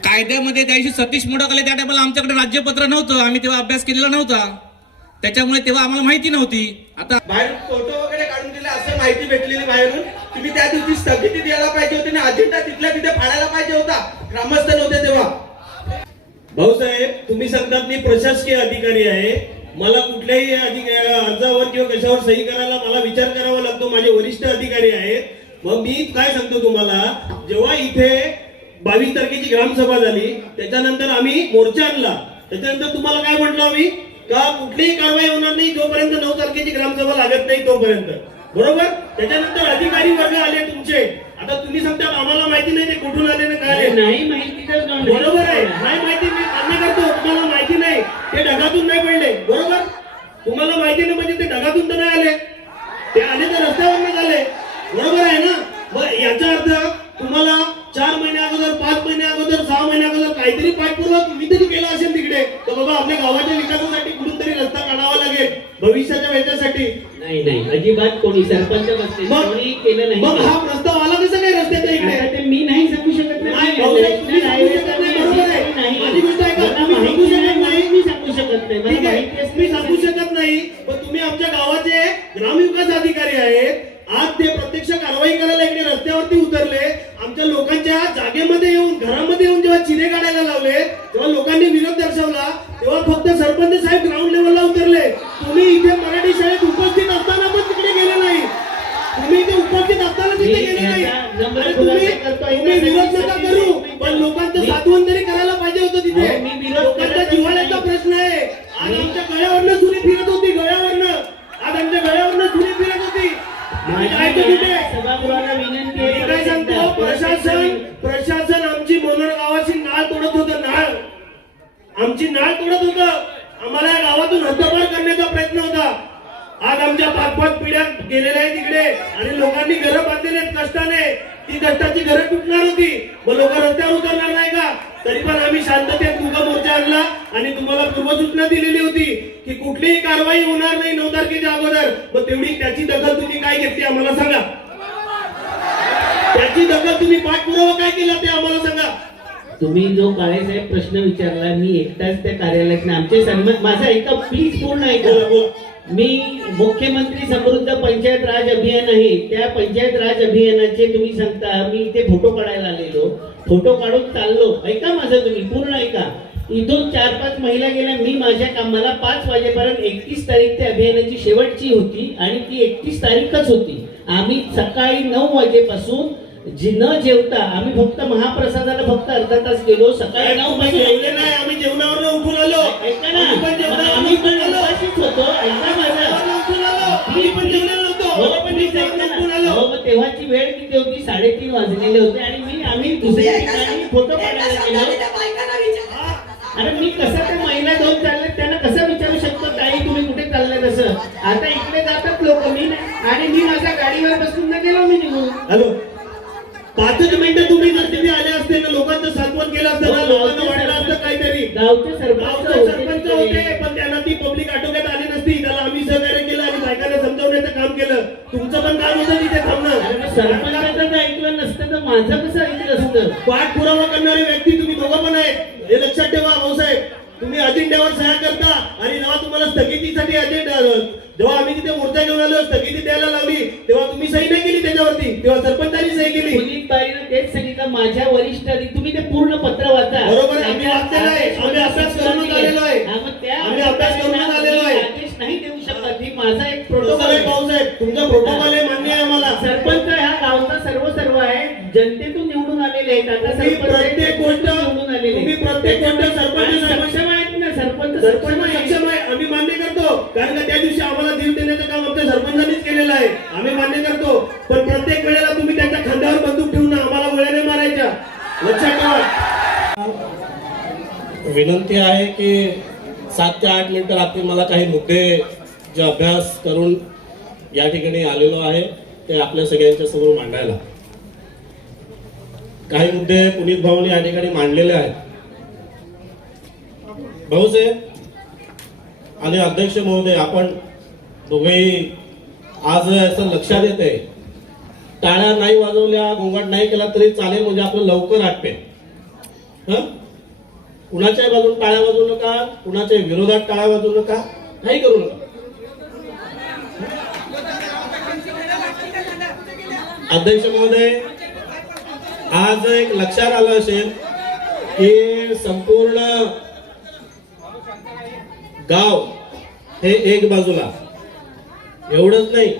कायद्यामध्ये त्याशी सतीश मोडक आले त्या टायमाला आमच्याकडे राज्यपत्र नव्हतं, आम्ही तेव्हा अभ्यास केलेला नव्हता, त्याच्यामुळे तेव्हा आम्हाला माहिती नव्हती. आता बाहेर फोटो वगैरे काढून दिले असं माहिती भेटलेली बाहेरून. तुम्ही त्या दिवशी स्थगिती द्यायला पाहिजे होती ना, अजेंडा तिथल्या तिथे फाडायला पाहिजे होता. ग्रामस्थ नव्हते तेव्हा. भाऊसाहेब, तुम्ही सांगतात मी प्रशासकीय अधिकारी आहे, मला कुठल्याही अर्जावर किंवा कशावर सही करायला मला विचार करावा लागतो, माझे वरिष्ठ अधिकारी आहेत. मग मी काय सांगतो तुम्हाला, जेव्हा इथे 22 तारखेची ग्रामसभा झाली त्याच्यानंतर आम्ही मोर्चा आणला, त्याच्यानंतर तुम्हाला काय म्हटलं आम्ही, का कुठलीही कारवाई होणार नाही जोपर्यंत 9 तारखेची ग्रामसभा लागत नाही तोपर्यंत. बरोबर? त्याच्यानंतर अधिकारी वर्ग आले तुमचे. आता तुम्ही सांगता आम्हाला माहिती नाही ते कुठून आले ना काय नाही माहिती. बरोबर आहे, नाही माहिती. मी मान्य करतो, तुम्हाला माहिती नाही, ते ढगातून नाही पडले. बरोबर? तुम्हाला माहिती नाही म्हणजे ते ढगातून तर नाही आले, ते आले तर रस्त्यावर आले. बरोबर आहे ना? मग याचा अर्थ तुम्हाला 4 महिने अगोदर, 5 महिने अगोदर, 6 महिने अगोदर काहीतरी पाठपुरावा तुम्ही तरी केला असेल तिकडे, तर बाबा आपल्या गावाच्या विकासासाठी कुठून तरी रस्ता काढावा लागेल भविष्याच्या वेळेसाठी. नाही अजिबात कोणी सरपंच बसले कोणी केलं नाही. मग हा प्रस्ताव आला कसं काय रस्त्याच्या इकडे? ते मी नाही सांगू शकत नाही. भाऊसाहेब, तुम्ही सांगू शकत नाही. बरोबर आहे, माझी गोष्ट आहे का? तुम्ही सांगू शकत नाही. मी सांगू शकत नाही. ठीक आहे, मी सांगू शकत नाही, पण तुम्ही आमच्या गावाचे जागेमध्ये येऊन घरामध्ये येऊन जेव्हा चिरे काढायला लावले तेव्हा लोकांनी विरोध दर्शवला, तेव्हा फक्त सरपंच साहेब ग्राउंड लेवलला उतरले. तुम्ही इथे मराठी शाळेत उपस्थित असताना पण तिकडे गेले नाही. तुम्ही इथे उपस्थित असताना तिथे गेले नाही. आणि तुम्ही विरोध नका करू, पण लोकांचं साधवण तरी करायला पाहिजे होतं तिथे. लोकांचा जिव्हाळ्याचा प्रश्न आहे. आज आमच्या गळ्यावरनं सुरी फिरत होती, गळ्यावरनं आज आमच्या गळ्यावरनं सुरी फिरत होती. सभागृहाला विनंती आहे, मी काय सांगतो, प्रशासन आमची मनोर गावाची नाळ तोडत होतं. आमची नाळ तोडत होतं. आम्हाला या गावातून हद्दपार करण्याचा प्रयत्न होता. आज आमच्या 5-5 पिढ्या गेलेल्या आहेत तिकडे आणि लोकांनी घरं बांधलेली आहेत कष्टाने. ती कष्टाची घरं तुटणार होती, मग लोक रस्त्यावर उतरणार नाही का? तरी पण आम्ही शांततेत मुगा मोर्चा आणला आणि तुम्हाला पूर्वसूचना दिलेली होती की कुठलीही कारवाई होणार नाही 9 तारखेच्या अगोदर. मग तेवढी त्याची दखल तुम्ही काय घेतली आम्हाला सांगा. त्याची दखल तुम्ही पाठपुरावा काय केला ते आम्हाला सांगा. तुम्ही जो काळेसाहेब प्रश्न विचारला, मी एकटाच त्या कार्यालयात नाही. आमचे सन्मान, माझा ऐका प्लीज, पूर्ण ऐका. मी मुख्यमंत्री समृद्ध पंचायत राज अभियान आहे, त्या पंचायत राज अभियानाचे तुम्ही सांगता मी इथे फोटो काढायला आलेलो, फोटो काढून चाललो. ऐका माझं, तुम्ही पूर्ण ऐका. इथून 4-5 महिला गेल्या. मी माझ्या कामाला 5 वाजेपर्यंत 31 तारीख त्या अभियानाची शेवटची होती आणि ती 31 तारीखच होती. आम्ही सकाळी 9 वाजेपासून न जेवता आम्ही फक्त महाप्रसादाला फक्त अर्धा तास गेलो. सकाळी 9 वाजे जेवले नाही, आम्ही जेवणावर उठून आलो. ऐका ना, आम्ही पण उपाशीच होतो. ऐका माझं, मी पण जेवणार नव्हतो. मग तेव्हाची वेळ किती होती? 3:30 वाजलेले होते आणि आम्ही दुसऱ्या ठिकाणी फोटो काढायला गेलो. अरे मी कसं त्या महिला दोन चालले त्यांना कसं विचारू शकतो ताई तुम्ही कुठे चालले? तसं आता इकडे जातात लोक, मी नाही. आणि मी माझ्या गाडीवर बसून न गेलो, मी निघून. हॅलो, 5 मिनिटं तुम्ही जर तिथे आले असते ना, लोकांचं सात्वन केलं असतं ना, लोकांना वाटलं असतं काहीतरी. गावचे सरपंच होते पण त्यांना ती पब्लिक आटोक्यात आली नसती. त्याला आम्ही सहकार्य केलं आणि बायकांना समजावण्याचं काम केलं. तुमचं पण काम होतं तिथे थांबणं. सरपंचाचं जर ऐकलं नसतं तर माझं कसं ऐकलं असतं? पाठपुरावा करणारे व्यक्ती तुम्ही दोघं पण आहेत, हे लक्षात ठेवा भाऊसाहेब. तुम्ही अजेंड्यावर सह्या करता आणि जेव्हा तुम्हाला स्थगितीसाठी अजेंडा, जेव्हा आम्ही तिथे मोर्चा घेऊन आलो स्थगिती द्यायला लावली तेव्हा तुम्ही सही नाही केली त्याच्यावरती, तेव्हा सरपंचांनी सही केली. पुनीत बाईनं तेच सांगितलं, माझ्या वरिष्ठांनी. तुम्ही ते पूर्ण पत्र वाचा. बरोबर आहे, आम्ही वाचलेलं आहे, आम्ही अभ्यास करून आलेलो आहे. आम्ही अभ्यास करून आलेलो आहे. आदेश नाही देऊ शकत, ही माझा एक प्रोटोकॉल आहे भाऊसाहेब. तुमचा प्रोटोकॉल आहे, मान्य आहे आम्हाला. सरपंच हा गावचा सर्व आहे, जनतेतून निवडून आलेले आहेत. आता प्रत्येक गोष्ट निवडून आलेले, तुम्ही प्रत्येक गोष्ट सरपंच सक्षम आहेत ना. सरपंच सक्षम आहे, आम्ही मान्य करतो. कारण का त्या दिवशी आम्हाला धीर देण्याचं काम आमच्या सरपंचांनीच केलेलं आहे, आम्ही मान्य करतो. पण प्रत्येक वेळेला तुम्ही त्यांच्या खांद्यावर बंदूक ठेवून आम्हाला गोळ्याने मारायच्या, लक्षात ठेवा. विनंती आहे की 7 ते 8 मिनिटं रात्री मला काही मुद्दे जे अभ्यास करून या ठिकाणी आलेलो आहे ते आपल्या सगळ्यांच्या समोर मांडायला. काही मुद्दे पुनीत भाऊंनी या ठिकाणी मांडलेले आहेत. भाऊसाहेब आणि अध्यक्ष महोदय, आपण दोघेही आज असं लक्षात येते, टाळ्या नाही वाजवल्या, गोंगाट नाही केला तरी चालेल, म्हणजे आपलं लवकर आटपेल. कुणाच्याही बाजून टाळ्या वाजवू नका, कुणाच्या विरोधात टाळ्या वाजवू नका, काही करू नका. अध्यक्ष महोदय, आज एक लक्षात आलं असेल की संपूर्ण गाव हे एक बाजूला, एवढंच नाही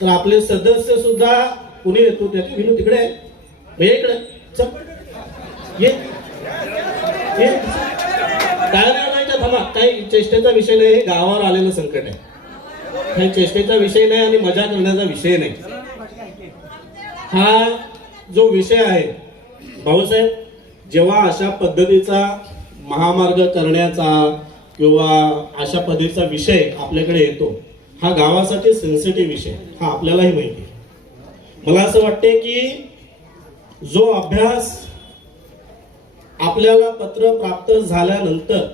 तर आपले सदस्य सुद्धा कुणी येतो त्याचे विनू तिकडे इकडे चल ये थांबा. काही चेष्टेचा विषय नाही, हे गावावर आलेलं संकट आहे. काही चेष्टेचा विषय नाही आणि मजा करण्याचा विषय नाही. हा जो विषय आहे भाऊसाहेब, जेव्हा अशा पद्धतीचा महामार्ग करण्याचा किंवा अशा पद्धतीचा विषय आपल्याकडे येतो, हा गावासाठी सेन्सिटिव्ह विषय, हा आपल्यालाही माहिती आहे. मला असं वाटते की जो अभ्यास आपल्याला पत्र प्राप्त झाल्यानंतर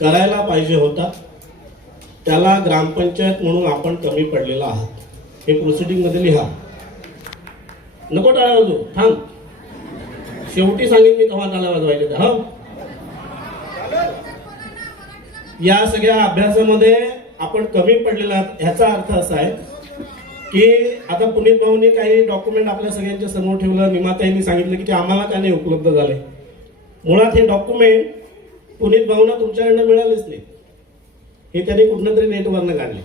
करायला पाहिजे होता त्याला ग्रामपंचायत म्हणून आपण कमी पडलेला आहात. हे प्रोसिडिंग मध्ये लिहा. नको टाळा वाजवू, थांब, शेवटी सांगेन मी केव्हा टाळा वाजवायचे. हा, या सगळ्या अभ्यासामध्ये आपण कमी पडलेला आहात. ह्याचा अर्थ असा आहे की आता पुनीत भाऊने काही डॉक्युमेंट आपल्या सगळ्यांच्या समोर ठेवलं, निमाताईंनी सांगितलं की ते आम्हाला का नाही उपलब्ध झाले. मुळात हे डॉक्युमेंट पुनीत भाऊंना तुमच्याकडनं मिळालेच नाही, हे त्यांनी कुठनं तरी नेटवरनं काढले.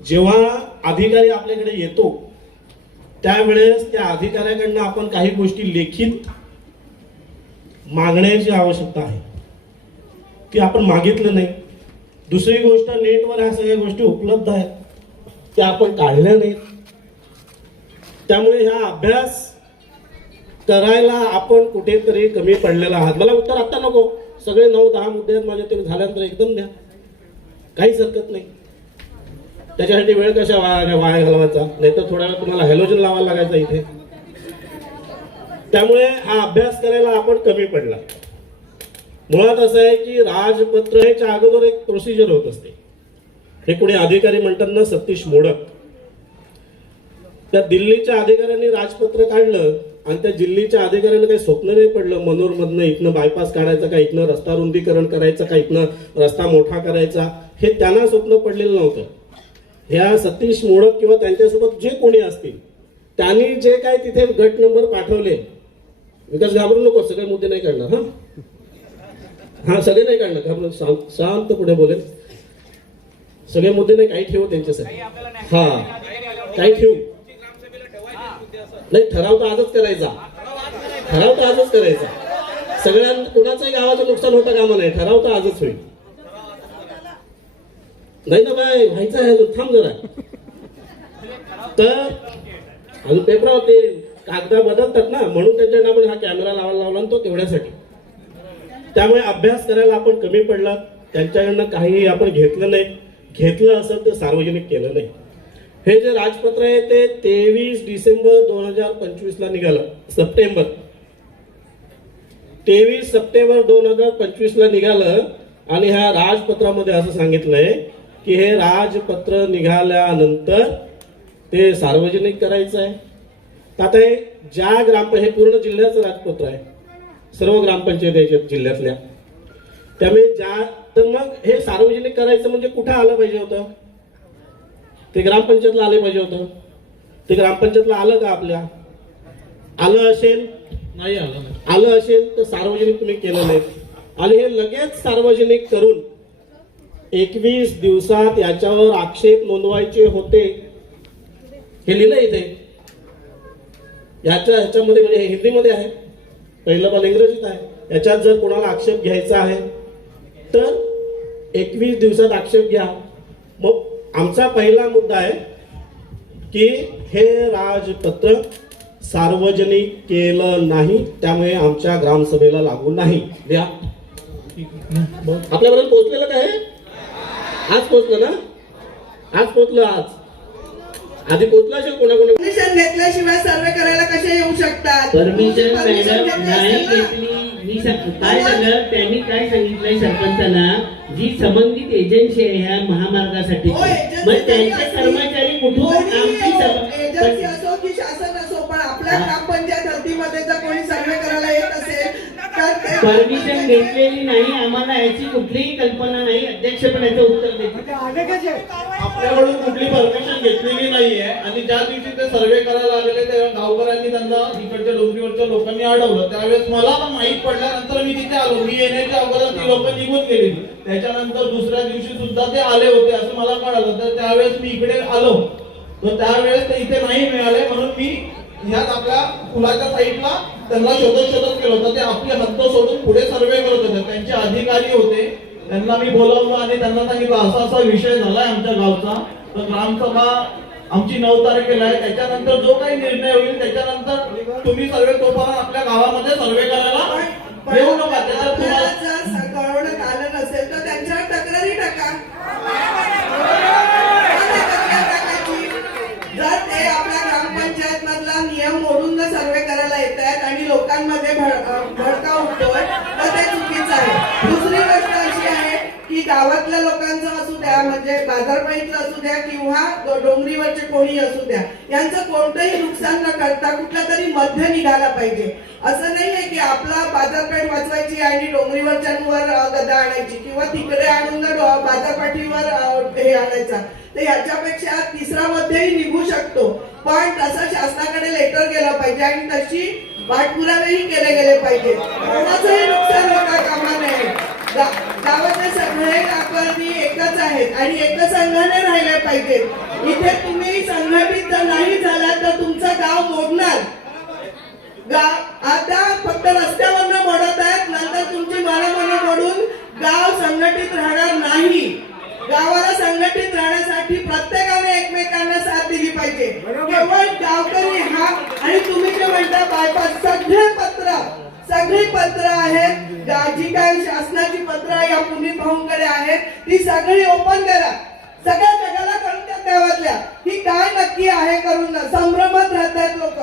जेव्हा अधिकारी आपल्याकडे येतो त्यावेळेस त्या अधिकाऱ्याकडनं आपण काही गोष्टी लेखित मागण्याची आवश्यकता आहे, ती आपण मागितलं नाही. दुसरी गोष्ट, नेटवर ह्या सगळ्या गोष्टी उपलब्ध आहेत, त्या आपण काढल्या नाहीत. त्यामुळे ह्या अभ्यास करायला आपण कुठेतरी कमी पडलेला आहात. मला उत्तर आता नको, सगळे 9-10 मुद्दे आहेत माझे, ते झाल्यानंतर एकदम द्या, काहीच हरकत नाही. त्याच्यासाठी वेळ कशा वाया घालवायचा, नाहीतर थोड्या वेळ तुम्हाला हॅलोजन लावायला लागायचा इथे. त्यामुळे हा अभ्यास करायला आपण कमी पडला. मुळात असं आहे की राजपत्र ह्याच्या अगोदर एक प्रोसिजर होत असते. हे कोणी अधिकारी म्हणतात ना, सतीश मोडक, त्या दिल्लीच्या अधिकाऱ्यांनी राजपत्र काढलं आणि त्या दिल्लीच्या अधिकाऱ्यांना काही स्वप्न नाही पडलं मनोरमधनं इथनं बायपास काढायचं का, इथनं रस्ता रुंदीकरण करायचं का, इथनं रस्ता मोठा करायचा, हे त्यांना स्वप्न पडलेलं नव्हतं. ह्या सतीश मोडक किंवा त्यांच्यासोबत जे कोणी असतील त्यांनी जे काय तिथे गट नंबर पाठवले, विकास घाबरू नको, सगळे मुद्दे नाही काढणार. हा सगळे नाही काढणार, घाबरून शांत पुढे बोलेल. सगळे मुद्दे नाही, काही ठेवू त्यांच्यासाठी. हा काही ठेवू नाही, ठराव तर आजच करायचा, ठराव तर आजच करायचा. सगळ्यांना कुणाचंही गावाचं नुकसान होतं कामा नाही, ठराव तर आजच होईल. नाही ना बाय, व्हायचं आहे अजून, थांब जरा. तर अजून पेपरावर ते कागदा बदलतात ना, म्हणून त्यांच्याकडे आपण हा कॅमेरा लावायला लावला तो तेवढ्यासाठी. त्यामुळे अभ्यास करायला आपण कमी पडला, त्यांच्याकडनं काहीही आपण घेतलं नाही. घेतलं असेल तर सार्वजनिक केलं नाही. हे जे राजपत्र आहे ते 23 डिसेंबर 2025 ला निघालं, सप्टेंबर 23 सप्टेंबर 2025 ला निघालं. आणि ह्या राजपत्रामध्ये असं सांगितलंय की हे राजपत्र निघाल्यानंतर ते सार्वजनिक करायचं आहे. आता हे ज्या हे पूर्ण जिल्ह्याचं राजपत्र आहे, सर्व ग्रामपंचायत याच्यात जिल्ह्यातल्या. त्यामुळे तर मग हे सार्वजनिक करायचं म्हणजे कुठं आलं पाहिजे होतं, ते ग्रामपंचायतला आले पाहिजे होतं. ते ग्रामपंचायतला आलं का आपल्या? आलं असेल, नाही आलं असेल तर सार्वजनिक तुम्ही केलं नाही. आणि हे लगेच सार्वजनिक करून 21 दिवसात याच्यावर आक्षेप नोंदवायचे होते. हे लिहिलं इथे ह्याच्यामध्ये, म्हणजे हिंदीमध्ये आहे, पहिलं पण इंग्रजीत आहे. याच्यात जर कोणाला आक्षेप घ्यायचा आहे तर 21 दिवसात आक्षेप घ्या. मग आमचा पहिला मुद्दा आहे की हे राजपत्र सार्वजनिक केलं नाही, त्यामुळे आमच्या ग्रामसभेला लागू नाही. द्या. आपल्यापर्यंत पोहोचलेलं काय? आज पोहोचलं ना, आज पोहोचलं. आज आधी पोहोचलं असेल कोणाकोणा. परमिशन घेतल्याशिवाय सर्वे करायला कसे येऊ शकतात? परमिशन मॅडम नाही घेतली. मी काय झालं, त्यांनी काय सांगितलंय सरपंचाला, जी संबंधित एजन्सी आहे ह्या महामार्गासाठी, मग त्यांचे कर्मचारी कुठून एजन्सी असो की शासन असो, पण आपल्या ग्रामपंचायत हद्दीमध्ये जर कोणी सर्वे करायला येत असेल तर परमिशन घेतलेली नाही. आम्हाला याची कुठलीही कल्पना नाही. अध्यक्ष पण याचं उत्तर देते. आपल्याकडून कुठली परमिशन घेतलेली नाहीये. आणि ज्या दिवशी ते सर्वे करायला आलेले तेव्हा गावकऱ्यांनी त्यांना इकडच्या डोंगरीवरच्या लोकांनी अडवलं. त्यावेळेस मला पण माहित पडल्यानंतर मी तिथे आलो. मी येण्याच्या अगोदर ती लोक निघून गेली. त्याच्यानंतर दुसऱ्या दिवशी सुद्धा ते आले होते असं मला कळालं. तर त्यावेळेस मी इकडे आलो, तर त्यावेळेस ते इथे नाही मिळाले. म्हणून मी ह्यात आपल्या पुलाच्या साईडला त्यांना शोधत केलं होतं. ते आपले हद्द सोडून पुढे सर्वे करत होते. त्यांचे अधिकारी होते, त्यांना मी बोलावलं आणि त्यांना सांगितलं असा असा विषय झालाय आमच्या गावचा, तर ग्रामसभा आमची 9 तारखेला आहे. त्याच्यानंतर जो काही निर्णय होईल त्याच्यानंतर तुम्ही सर्वे, तोपर्यंत आपल्या गावामध्ये सर्वे करायला येऊ नका. त्याच्यात तुम्हाला जर कळवण्यात आलं नसेल तर त्यांच्यावर तक्रारी टाका. जर ते आपल्या ग्रामपंचायत मधला नियम मोडून जर सर्वे करायला येत आहेत आणि लोकांमध्ये भडका उठतोय तर ते चुकीचं आहे. दुसरी गोष्ट अशी आहे की गावातल्या लोकांचं असू द्या, म्हणजे बाजारपेठेतलं असू द्या किंवा डोंगरीवरचे कोणी असू द्या, यांचं कोणतंही नुकसान न करता कुठला तरी मध्य निघाला पाहिजे. असं नाहीये की आपला बाजारपेठ वाचवायची आणि डोंगरीवरच्यांवर गदा आणायची किंवा तिकडे आणून बाजारपेठीवर हे आणायचा. तर याच्यापेक्षा तिसरा मध्येही निघू शकतो, पण तसं शासनाकडे लेटर गेलं पाहिजे आणि तशी पाठपुरावेही केले गेले पाहिजे. कोणाचंही नुकसान होता कामा नये. गावातले सगळे गावकरी एकच आहेत आणि एकच संघाने राहिले पाहिजेत. इथे तुम्ही संघटित जर नाही झाला तर तुमचं गाव मोडणार. आता फक्त रस्त्यावरनं मोडत आहेत, नंतर तुमची मनं मोडून गाव संघटित राहणार नाही. गावाला संघटित राहण्यासाठी प्रत्येकाने एकमेकांना साथ दिली पाहिजे. केवळ गावकरी हा आणि तुम्ही जे म्हणता बायपास, सगळी पत्र आहेत, जी काही शासनाची पत्र या पुनीत भाऊंकडे आहेत ती सगळी ओपन करा. सगळ्या जगाला कळून त्या गावातल्या की काय नक्की आहे. करून संभ्रमात राहतात लोक,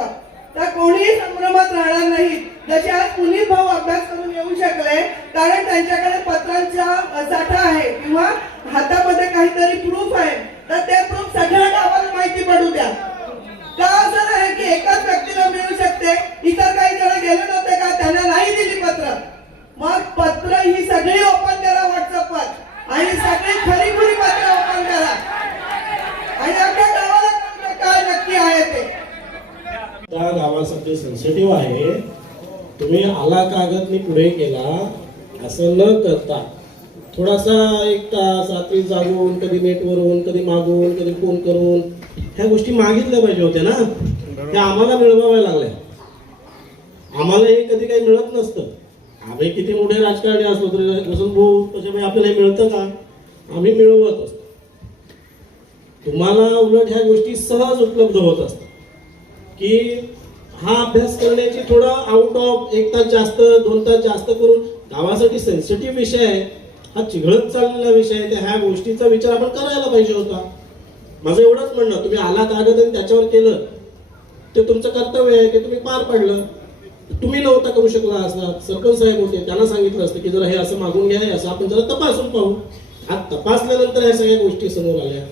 तर कोणीही संभ्रमात राहणार नाही. जसे आज पुनीत भाऊ अभ्यास करून येऊ शकले कारण त्यांच्याकडे पत्रांचा साठा आहे किंवा हातामध्ये काहीतरी प्रूफ आहे, तर ते प्रूफ सगळ्या गावाला माहिती पडू द्या. का असं नाही की एकाच व्यक्तीला मिळू शकते, इतर काही जण गेले नव्हते का, त्यांना नाही दिली पत्र. मग पत्र ही सगळी ओपन करा व्हॉट्सअपवर आणि सगळी खरी पत्र ओपन करा आणि आपल्या गावाला काय नक्की आहे ते. त्या गावासाठी सेन्सिटिव्ह आहे. तुम्ही आला कागदनी पुढे केला असं न करता थोडासा एक तास रात्री जागून, कधी नेटवरून, कधी मागून, कधी फोन करून ह्या गोष्टी मागितल्या पाहिजे होत्या ना. त्या आम्हाला मिळवाव्या लागल्या. आम्हाला हे कधी काही मिळत नसतं. आम्ही किती मोठे राजकारणी असलो तरी वसंत भाऊ त्याच्यामुळे आपल्याला हे मिळतं का, आम्ही मिळवत असतो. तुम्हाला उलट ह्या गोष्टी सहज उपलब्ध होत असतात की हा अभ्यास करण्याची थोडा आउट ऑफ 1 तास जास्त 2 तास जास्त करून गावासाठी सेन्सिटिव्ह विषय आहे, हा चिघळत चाललेला विषय आहे, त्या ह्या गोष्टीचा विचार आपण करायला पाहिजे होता. माझं एवढंच म्हणणं, तुम्ही आला कागद आणि त्याच्यावर केलं ते तुमचं कर्तव्य आहे, ते तुम्ही पार पाडलं. तुम्ही नव्हता करू शकला असता, सरपंच साहेब होते, त्यांना सांगितलं असतं की जरा हे असं मागून घ्या, हे असं आपण जरा तपासून पाहू. आज तपासल्यानंतर ह्या सगळ्या गोष्टी समोर आल्या.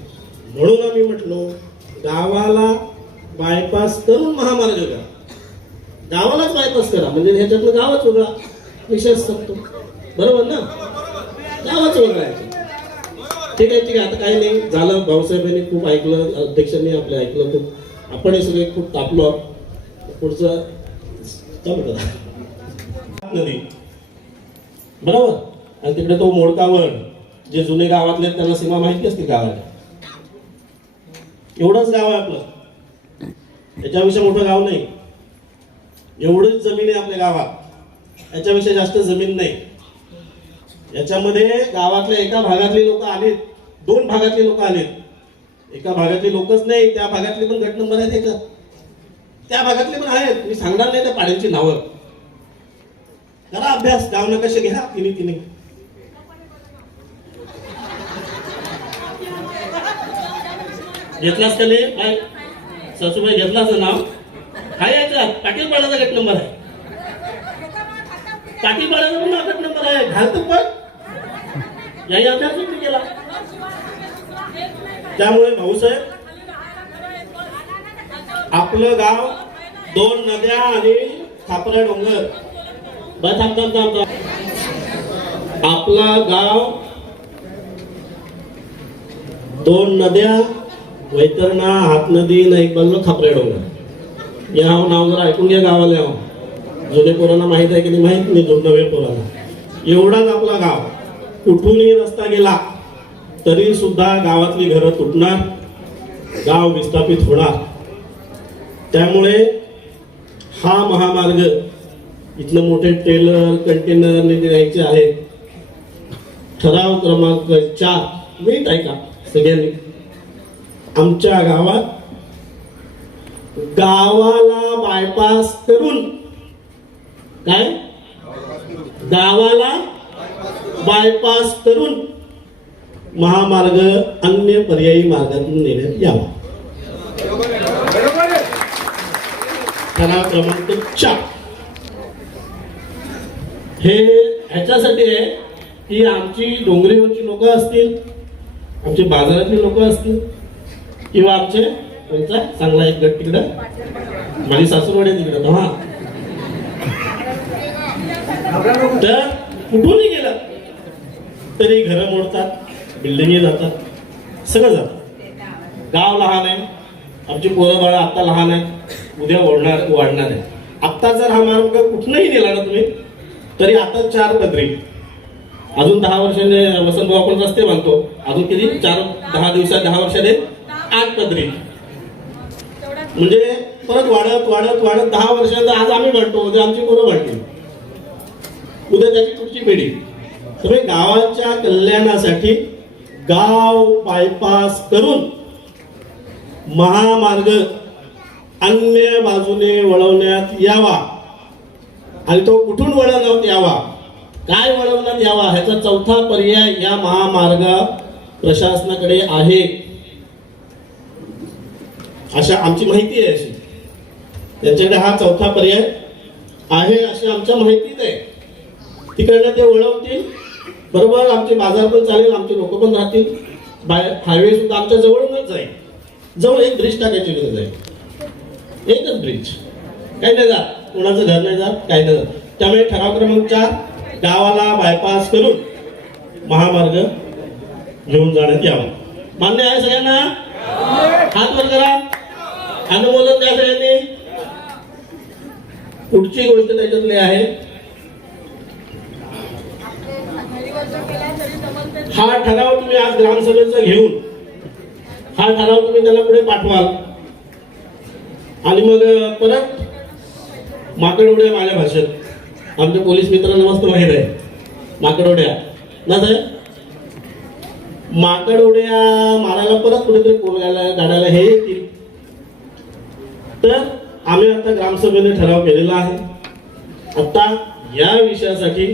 म्हणून आम्ही म्हटलो गावाला बायपास करून महामार्ग करा, गावालाच बायपास करा, म्हणजे ह्याच्यातलं गावच वेगळा विषय असतो. बरोबर ना, गावच वेगळा. ठीक आहे. आता काही नाही झालं. भाऊसाहेबांनी खूप ऐकलं, अध्यक्षांनी आपलं ऐकलं खूप, आपण हे सगळे खूप तापलो. पुढचं चालू करा. नदी बरोबर, आणि तिकडे तो मोडकावळ, जे जुने गावातले त्यांना सीमा माहिती असते गावाला. एवढंच गाव आहे आपलं, याच्यापेक्षा मोठं गाव नाही. एवढीच जमीन आहे आपल्या गावात, याच्यापेक्षा जास्त जमीन नाही. याच्यामध्ये गावातल्या एका भागातले लोक आलेत, 2 भागातले लोक आलेत. एका भागातले लोकच नाही, त्या भागातले पण गट नंबर आहेत एका, त्या भागातले पण आहेत. मी सांगणार नाही त्या पाड्यांची नावं. करा अभ्यास, गाव न कसे घ्या तिने घेतलास का नाही सासूबाई, घेतलाच नाव काय यायचा पाटील पाड्याचा गट नंबर आहे. पाटील पाड्याचा पण गट नंबर आहे. घालतो पण याही अभ्यास तुम्ही केला. त्यामुळे भाऊसाहेब आपलं गाव 2 नद्या आणि खापरा डोंगर. आपला गाव 2 नद्या, वैतरणा, हातनदी ना एक बाजूला खापऱ्या डोंगर. या नाव जरा ऐकून घ्या गावाला. जुने पोरांना माहित आहे की नाही माहित नाही, नवे पोरांना. एवढाच आपला गाव. कुठूनही रस्ता गेला तरी सुद्धा गावातली घरं तुटणार, गाव विस्थापित होणार. त्यामुळे हा महामार्ग इथनं मोठे ट्रेलर कंटेनर न्यायचे आहेत. ठराव क्रमांक 4 नीट ऐका सगळ्यांनी. आमच्या गावात गावाला बायपास करून, काय गावाला बायपास करून महामार्ग अन्य पर्यायी मार्गातून नेण्यात यावा. ठराव क्रमांक 4 हे ह्याच्यासाठी आहे की आमची डोंगरीवरची लोक असतील, आमची बाजारातली लोक असतील, किंवा आमचे कोणता चांगला एक गट तिकडं माझी सासूरवाडी तिकडं तो, हा तर कुठूनही गेलं तरी घरं मोडतात, बिल्डिंगी जातात, सगळं जातं. गाव लहान आहे, आमची पोरं बाळं आता लहान आहेत, उद्या वाढणार आहे. आत्ता जर हा मार्ग कुठनंही नेला ना तुम्ही तरी आता 4 पदरी, अजून 10 वर्षाने वसंतभाऊ आपण रस्ते बांधतो, अजून किती 10 दिवसात 10 वर्षाने 8 पदरी, म्हणजे परत वाढत वाढत वाढत 10 वर्षात आज आम्ही बांधतो, उद्या आमची पोरं बांधतील, उद्या त्याची पुढची पिढी. तुम्ही गावाच्या कल्याणासाठी गाव बायपास करून महामार्ग अन्य बाजूने वळवण्यात यावा, आणि तो कुठून वळवण्यात यावा, काय वळवण्यात यावा ह्याचा चौथा पर्याय या महामार्ग प्रशासनाकडे आहे, अशा आमची माहिती आहे. अशी त्यांच्याकडे हा चौथा पर्याय आहे अशी आमच्या माहितीत आहे. तिकडनं ते वळवतील, बरोबर आमचे बाजार पण चालेल, आमचे लोक पण राहतील, हायवे सुद्धा आमच्या जवळूनच जाईल. जवळ एक ब्रिज टाकायची गरज आहे, एकच ब्रिज, काही नाही जात, कोणाचं घर नाही जात, काही नाही जात. त्यामुळे ठराव क्रमांक 4 गावाला बायपास करून महामार्ग घेऊन जाण्यात यावा. मान्य आहे सगळ्यांना? हात वर करा, अनुमोदन द्या सगळ्यांनी. पुढची गोष्ट त्याच्यातली आहे, हा ठराव तुम्ही आज ग्रामसभेचा घेऊन हा ठराव तुम्ही त्याला पुढे पाठवाल, आणि मग परत माकडोड्या, माझ्या भाषेत आमच्या पोलीस मित्रांना मस्त माहीत आहे माकडोड्या ना साहेब, माकडोड्या मारायला परत कुठेतरी पोल गाडायला हे येतील. तर आम्ही आता ग्रामसभेने ठराव केलेला आहे. आता या विषयासाठी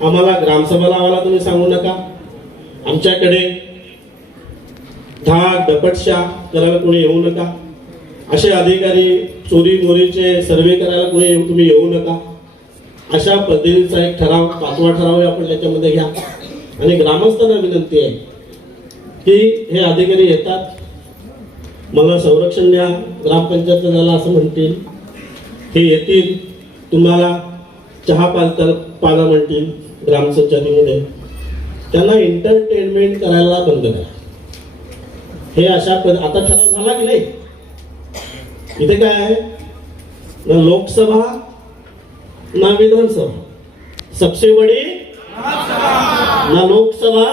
आम्हाला ग्रामसभा लावायला तुम्ही सांगू नका. आमच्याकडे धाक दपटशा करायला कोणी येऊ नका. असे अधिकारी चोरी मोरीचे सर्वे करायला कोणी तुम्ही येऊ नका. अशा पद्धतीचा एक ठराव, 5वा ठराव आहे, आपण त्याच्यामध्ये घ्या. आणि ग्रामस्थांना विनंती आहे की हे अधिकारी येतात, मला संरक्षण द्या, ग्रामपंचायत झाला असं म्हणतील, हे येतील तुम्हाला चहा पाला म्हणतील ग्रामपंचायतीमध्ये, त्यांना एंटरटेनमेंट करायला बंद करा. हे अशा आता ठराव झाला की नाही, इथे काय आहे ना लोकसभा ना विधानसभा, सबसे बड़ी ना लोकसभा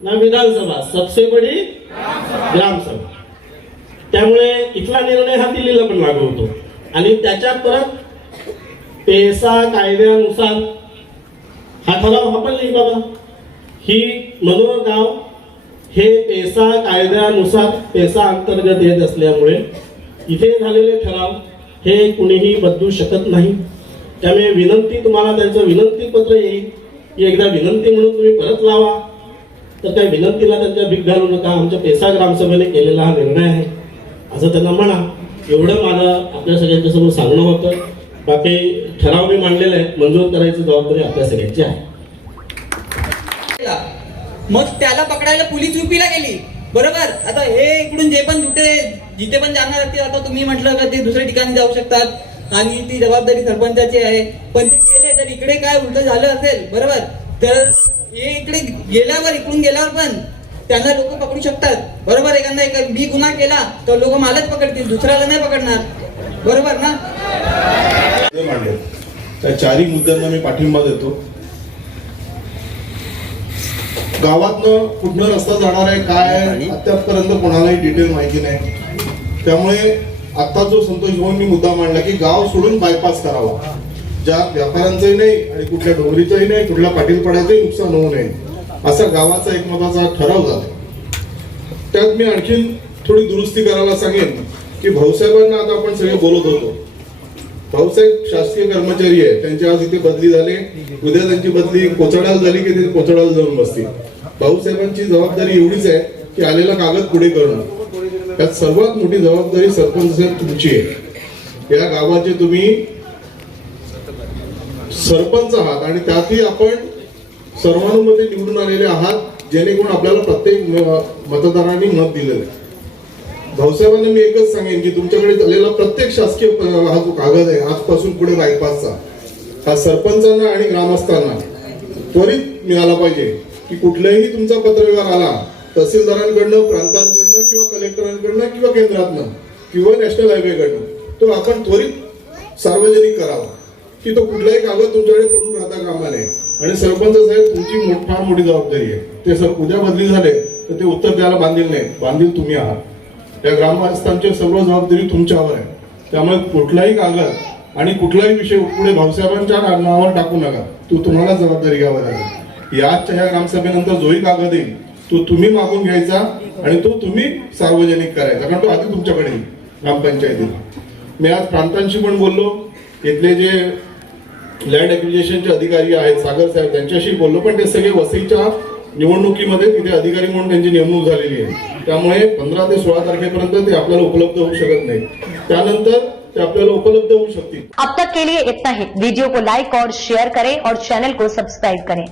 ना विधानसभा, सबसे बड़ी ग्रामसभा. त्यामुळे इथला निर्णय हा दिल्लीला पण लागू होतो. आणि त्याच्यात परत पेसा कायद्यानुसार हा ठराव हा पण नाही बाबा, ही मनोर गाव हे पेसा कायद्यानुसार पेसा अंतर्गत येत असल्यामुळे इथे झालेले ठराव हे कुणीही बदलू शकत नाही. त्यामुळे विनंती, तुम्हाला त्यांचं विनंती पत्र येईल की एकदा विनंती म्हणून तुम्ही परत लावा. तर त्या विनंतीला त्यांच्या भीक घालू नका. आमच्या पेसा ग्रामसभेने केलेला हा निर्णय आहे असं त्यांना म्हणा. एवढं मला आपल्या सगळ्यांच्या समोर सांगणं होतं. बाकी ठराव मी मांडलेला आहे, मंजूर करायची जबाबदारी आपल्या सगळ्यांची आहे. मग त्याला पकडायला पोलीस युपीला गेली, बरोबर. आता हे इकडून जे पण जिथे पण जाणार असतील, आता तुम्ही म्हटलं का ते दुसऱ्या ठिकाणी जाऊ शकतात आणि ती जबाबदारी सरपंचाची आहे, पण ते गेले तर इकडे काय उलट झालं असेल, बरोबर, तर हे इकडे गेल्यावर, इकडून गेल्यावर पण त्यांना लोक पकडू शकतात, बरोबर. एखादा मी गुन्हा केला तर लोक मलाच पकडतील, दुसऱ्याला नाही पकडणार, बरोबर ना. त्या 4ही मुद्द्यांना मी पाठिंबा देतो. गावातनं कुठनं रस्ता जाणार आहे, काय आहे, आतापर्यंत कोणालाही डिटेल माहिती नाही. त्यामुळे आता जो संतोष भाऊंनी मुद्दा मांडला की गाव सोडून बायपास करावा, ज्या व्यापाऱ्यांचंही नाही आणि कुठल्या डोंगरीचंही नाही, कुठल्या पाटीलपाड्याचंही नुकसान होऊ नये, असा गावाचा एकमताचा ठराव झाला. त्यात मी आणखीन थोडी दुरुस्ती करायला सांगेन की भाऊसाहेबांना आता आपण सगळे बोलत होतो. भाऊसाहेब शासकीय कर्मचारी आहे, त्यांची आज इथे बदली झाली, उद्या त्यांची बदली कोचडाला झाली की ते कोचडाला जाऊन बसतील. भाऊसाहेबांची जबाबदारी एवढीच आहे की आलेला कागद पुढे करणं. त्यात सर्वात मोठी जबाबदारी सरपंच साहेब तुमची आहे. या गावाचे तुम्ही सरपंच आहात आणि त्यातही आपण सर्वानुमते निवडून आलेले आहात, जेणेकरून आपल्याला प्रत्येक मतदारांनी मत दिलेलं आहे. भाऊसाहेबांना मी एकच सांगेन की तुमच्याकडे आलेला प्रत्येक शासकीय हा जो कागद आहे आजपासून पुढे बायपासचा, हा सरपंचांना आणि ग्रामस्थांना त्वरित मिळाला पाहिजे. की कुठलाही तुमचा पत्रव्यवहार आला तहसीलदारांकडनं, प्रांतांकडनं किंवा कलेक्टरांकडनं किंवा केंद्रातनं किंवा नॅशनल हायवेकडनं, तो आपण त्वरित सार्वजनिक करावा. की तो कुठलाही कागद तुमच्याकडे पडून राहता कामा नये. आणि सरपंच साहेब, तुमची फार मोठी जबाबदारी आहे. ते सर उद्या बदली झाले तर ते उत्तर द्यायला बांधील नाही, बांधील तुम्ही आहात. या ग्रामस्थांची सर्व जबाबदारी तुमच्यावर आहे. त्यामुळे कुठलाही कागद आणि कुठलाही विषय पुढे भाऊसाहेबांच्या नावावर टाकू नका. तुम्हाला जबाबदारी घ्यावी लागेल. याच्या ह्या ग्रामसभेनंतर जोही कागद येईल तो तुम्ही मागून घ्यायचा आणि तो तुम्ही सार्वजनिक करायचा, कारण तो आधी तुमच्याकडे येईल ग्रामपंचायतीला. मी आज प्रांतांशी पण बोललो, इथले जे लँड ॲक्विजिशनचे अधिकारी आहेत सागर साहेब, त्यांच्याशी बोललो. पण ते सगळे वसईच्या निवडणुकीमध्ये तिथे अधिकारी म्हणून त्यांची नेमणूक झालेली आहे. त्यामुळे 15 ते 16 तारखेपर्यंत ते आपल्याला उपलब्ध होऊ शकत नाही. त्यानंतर ते आपल्याला उपलब्ध होऊ शकतील. अब तक के लिए इतना ही. वीडियो को लाइक और शेयर करें और चैनल को सब्सक्राइब करें.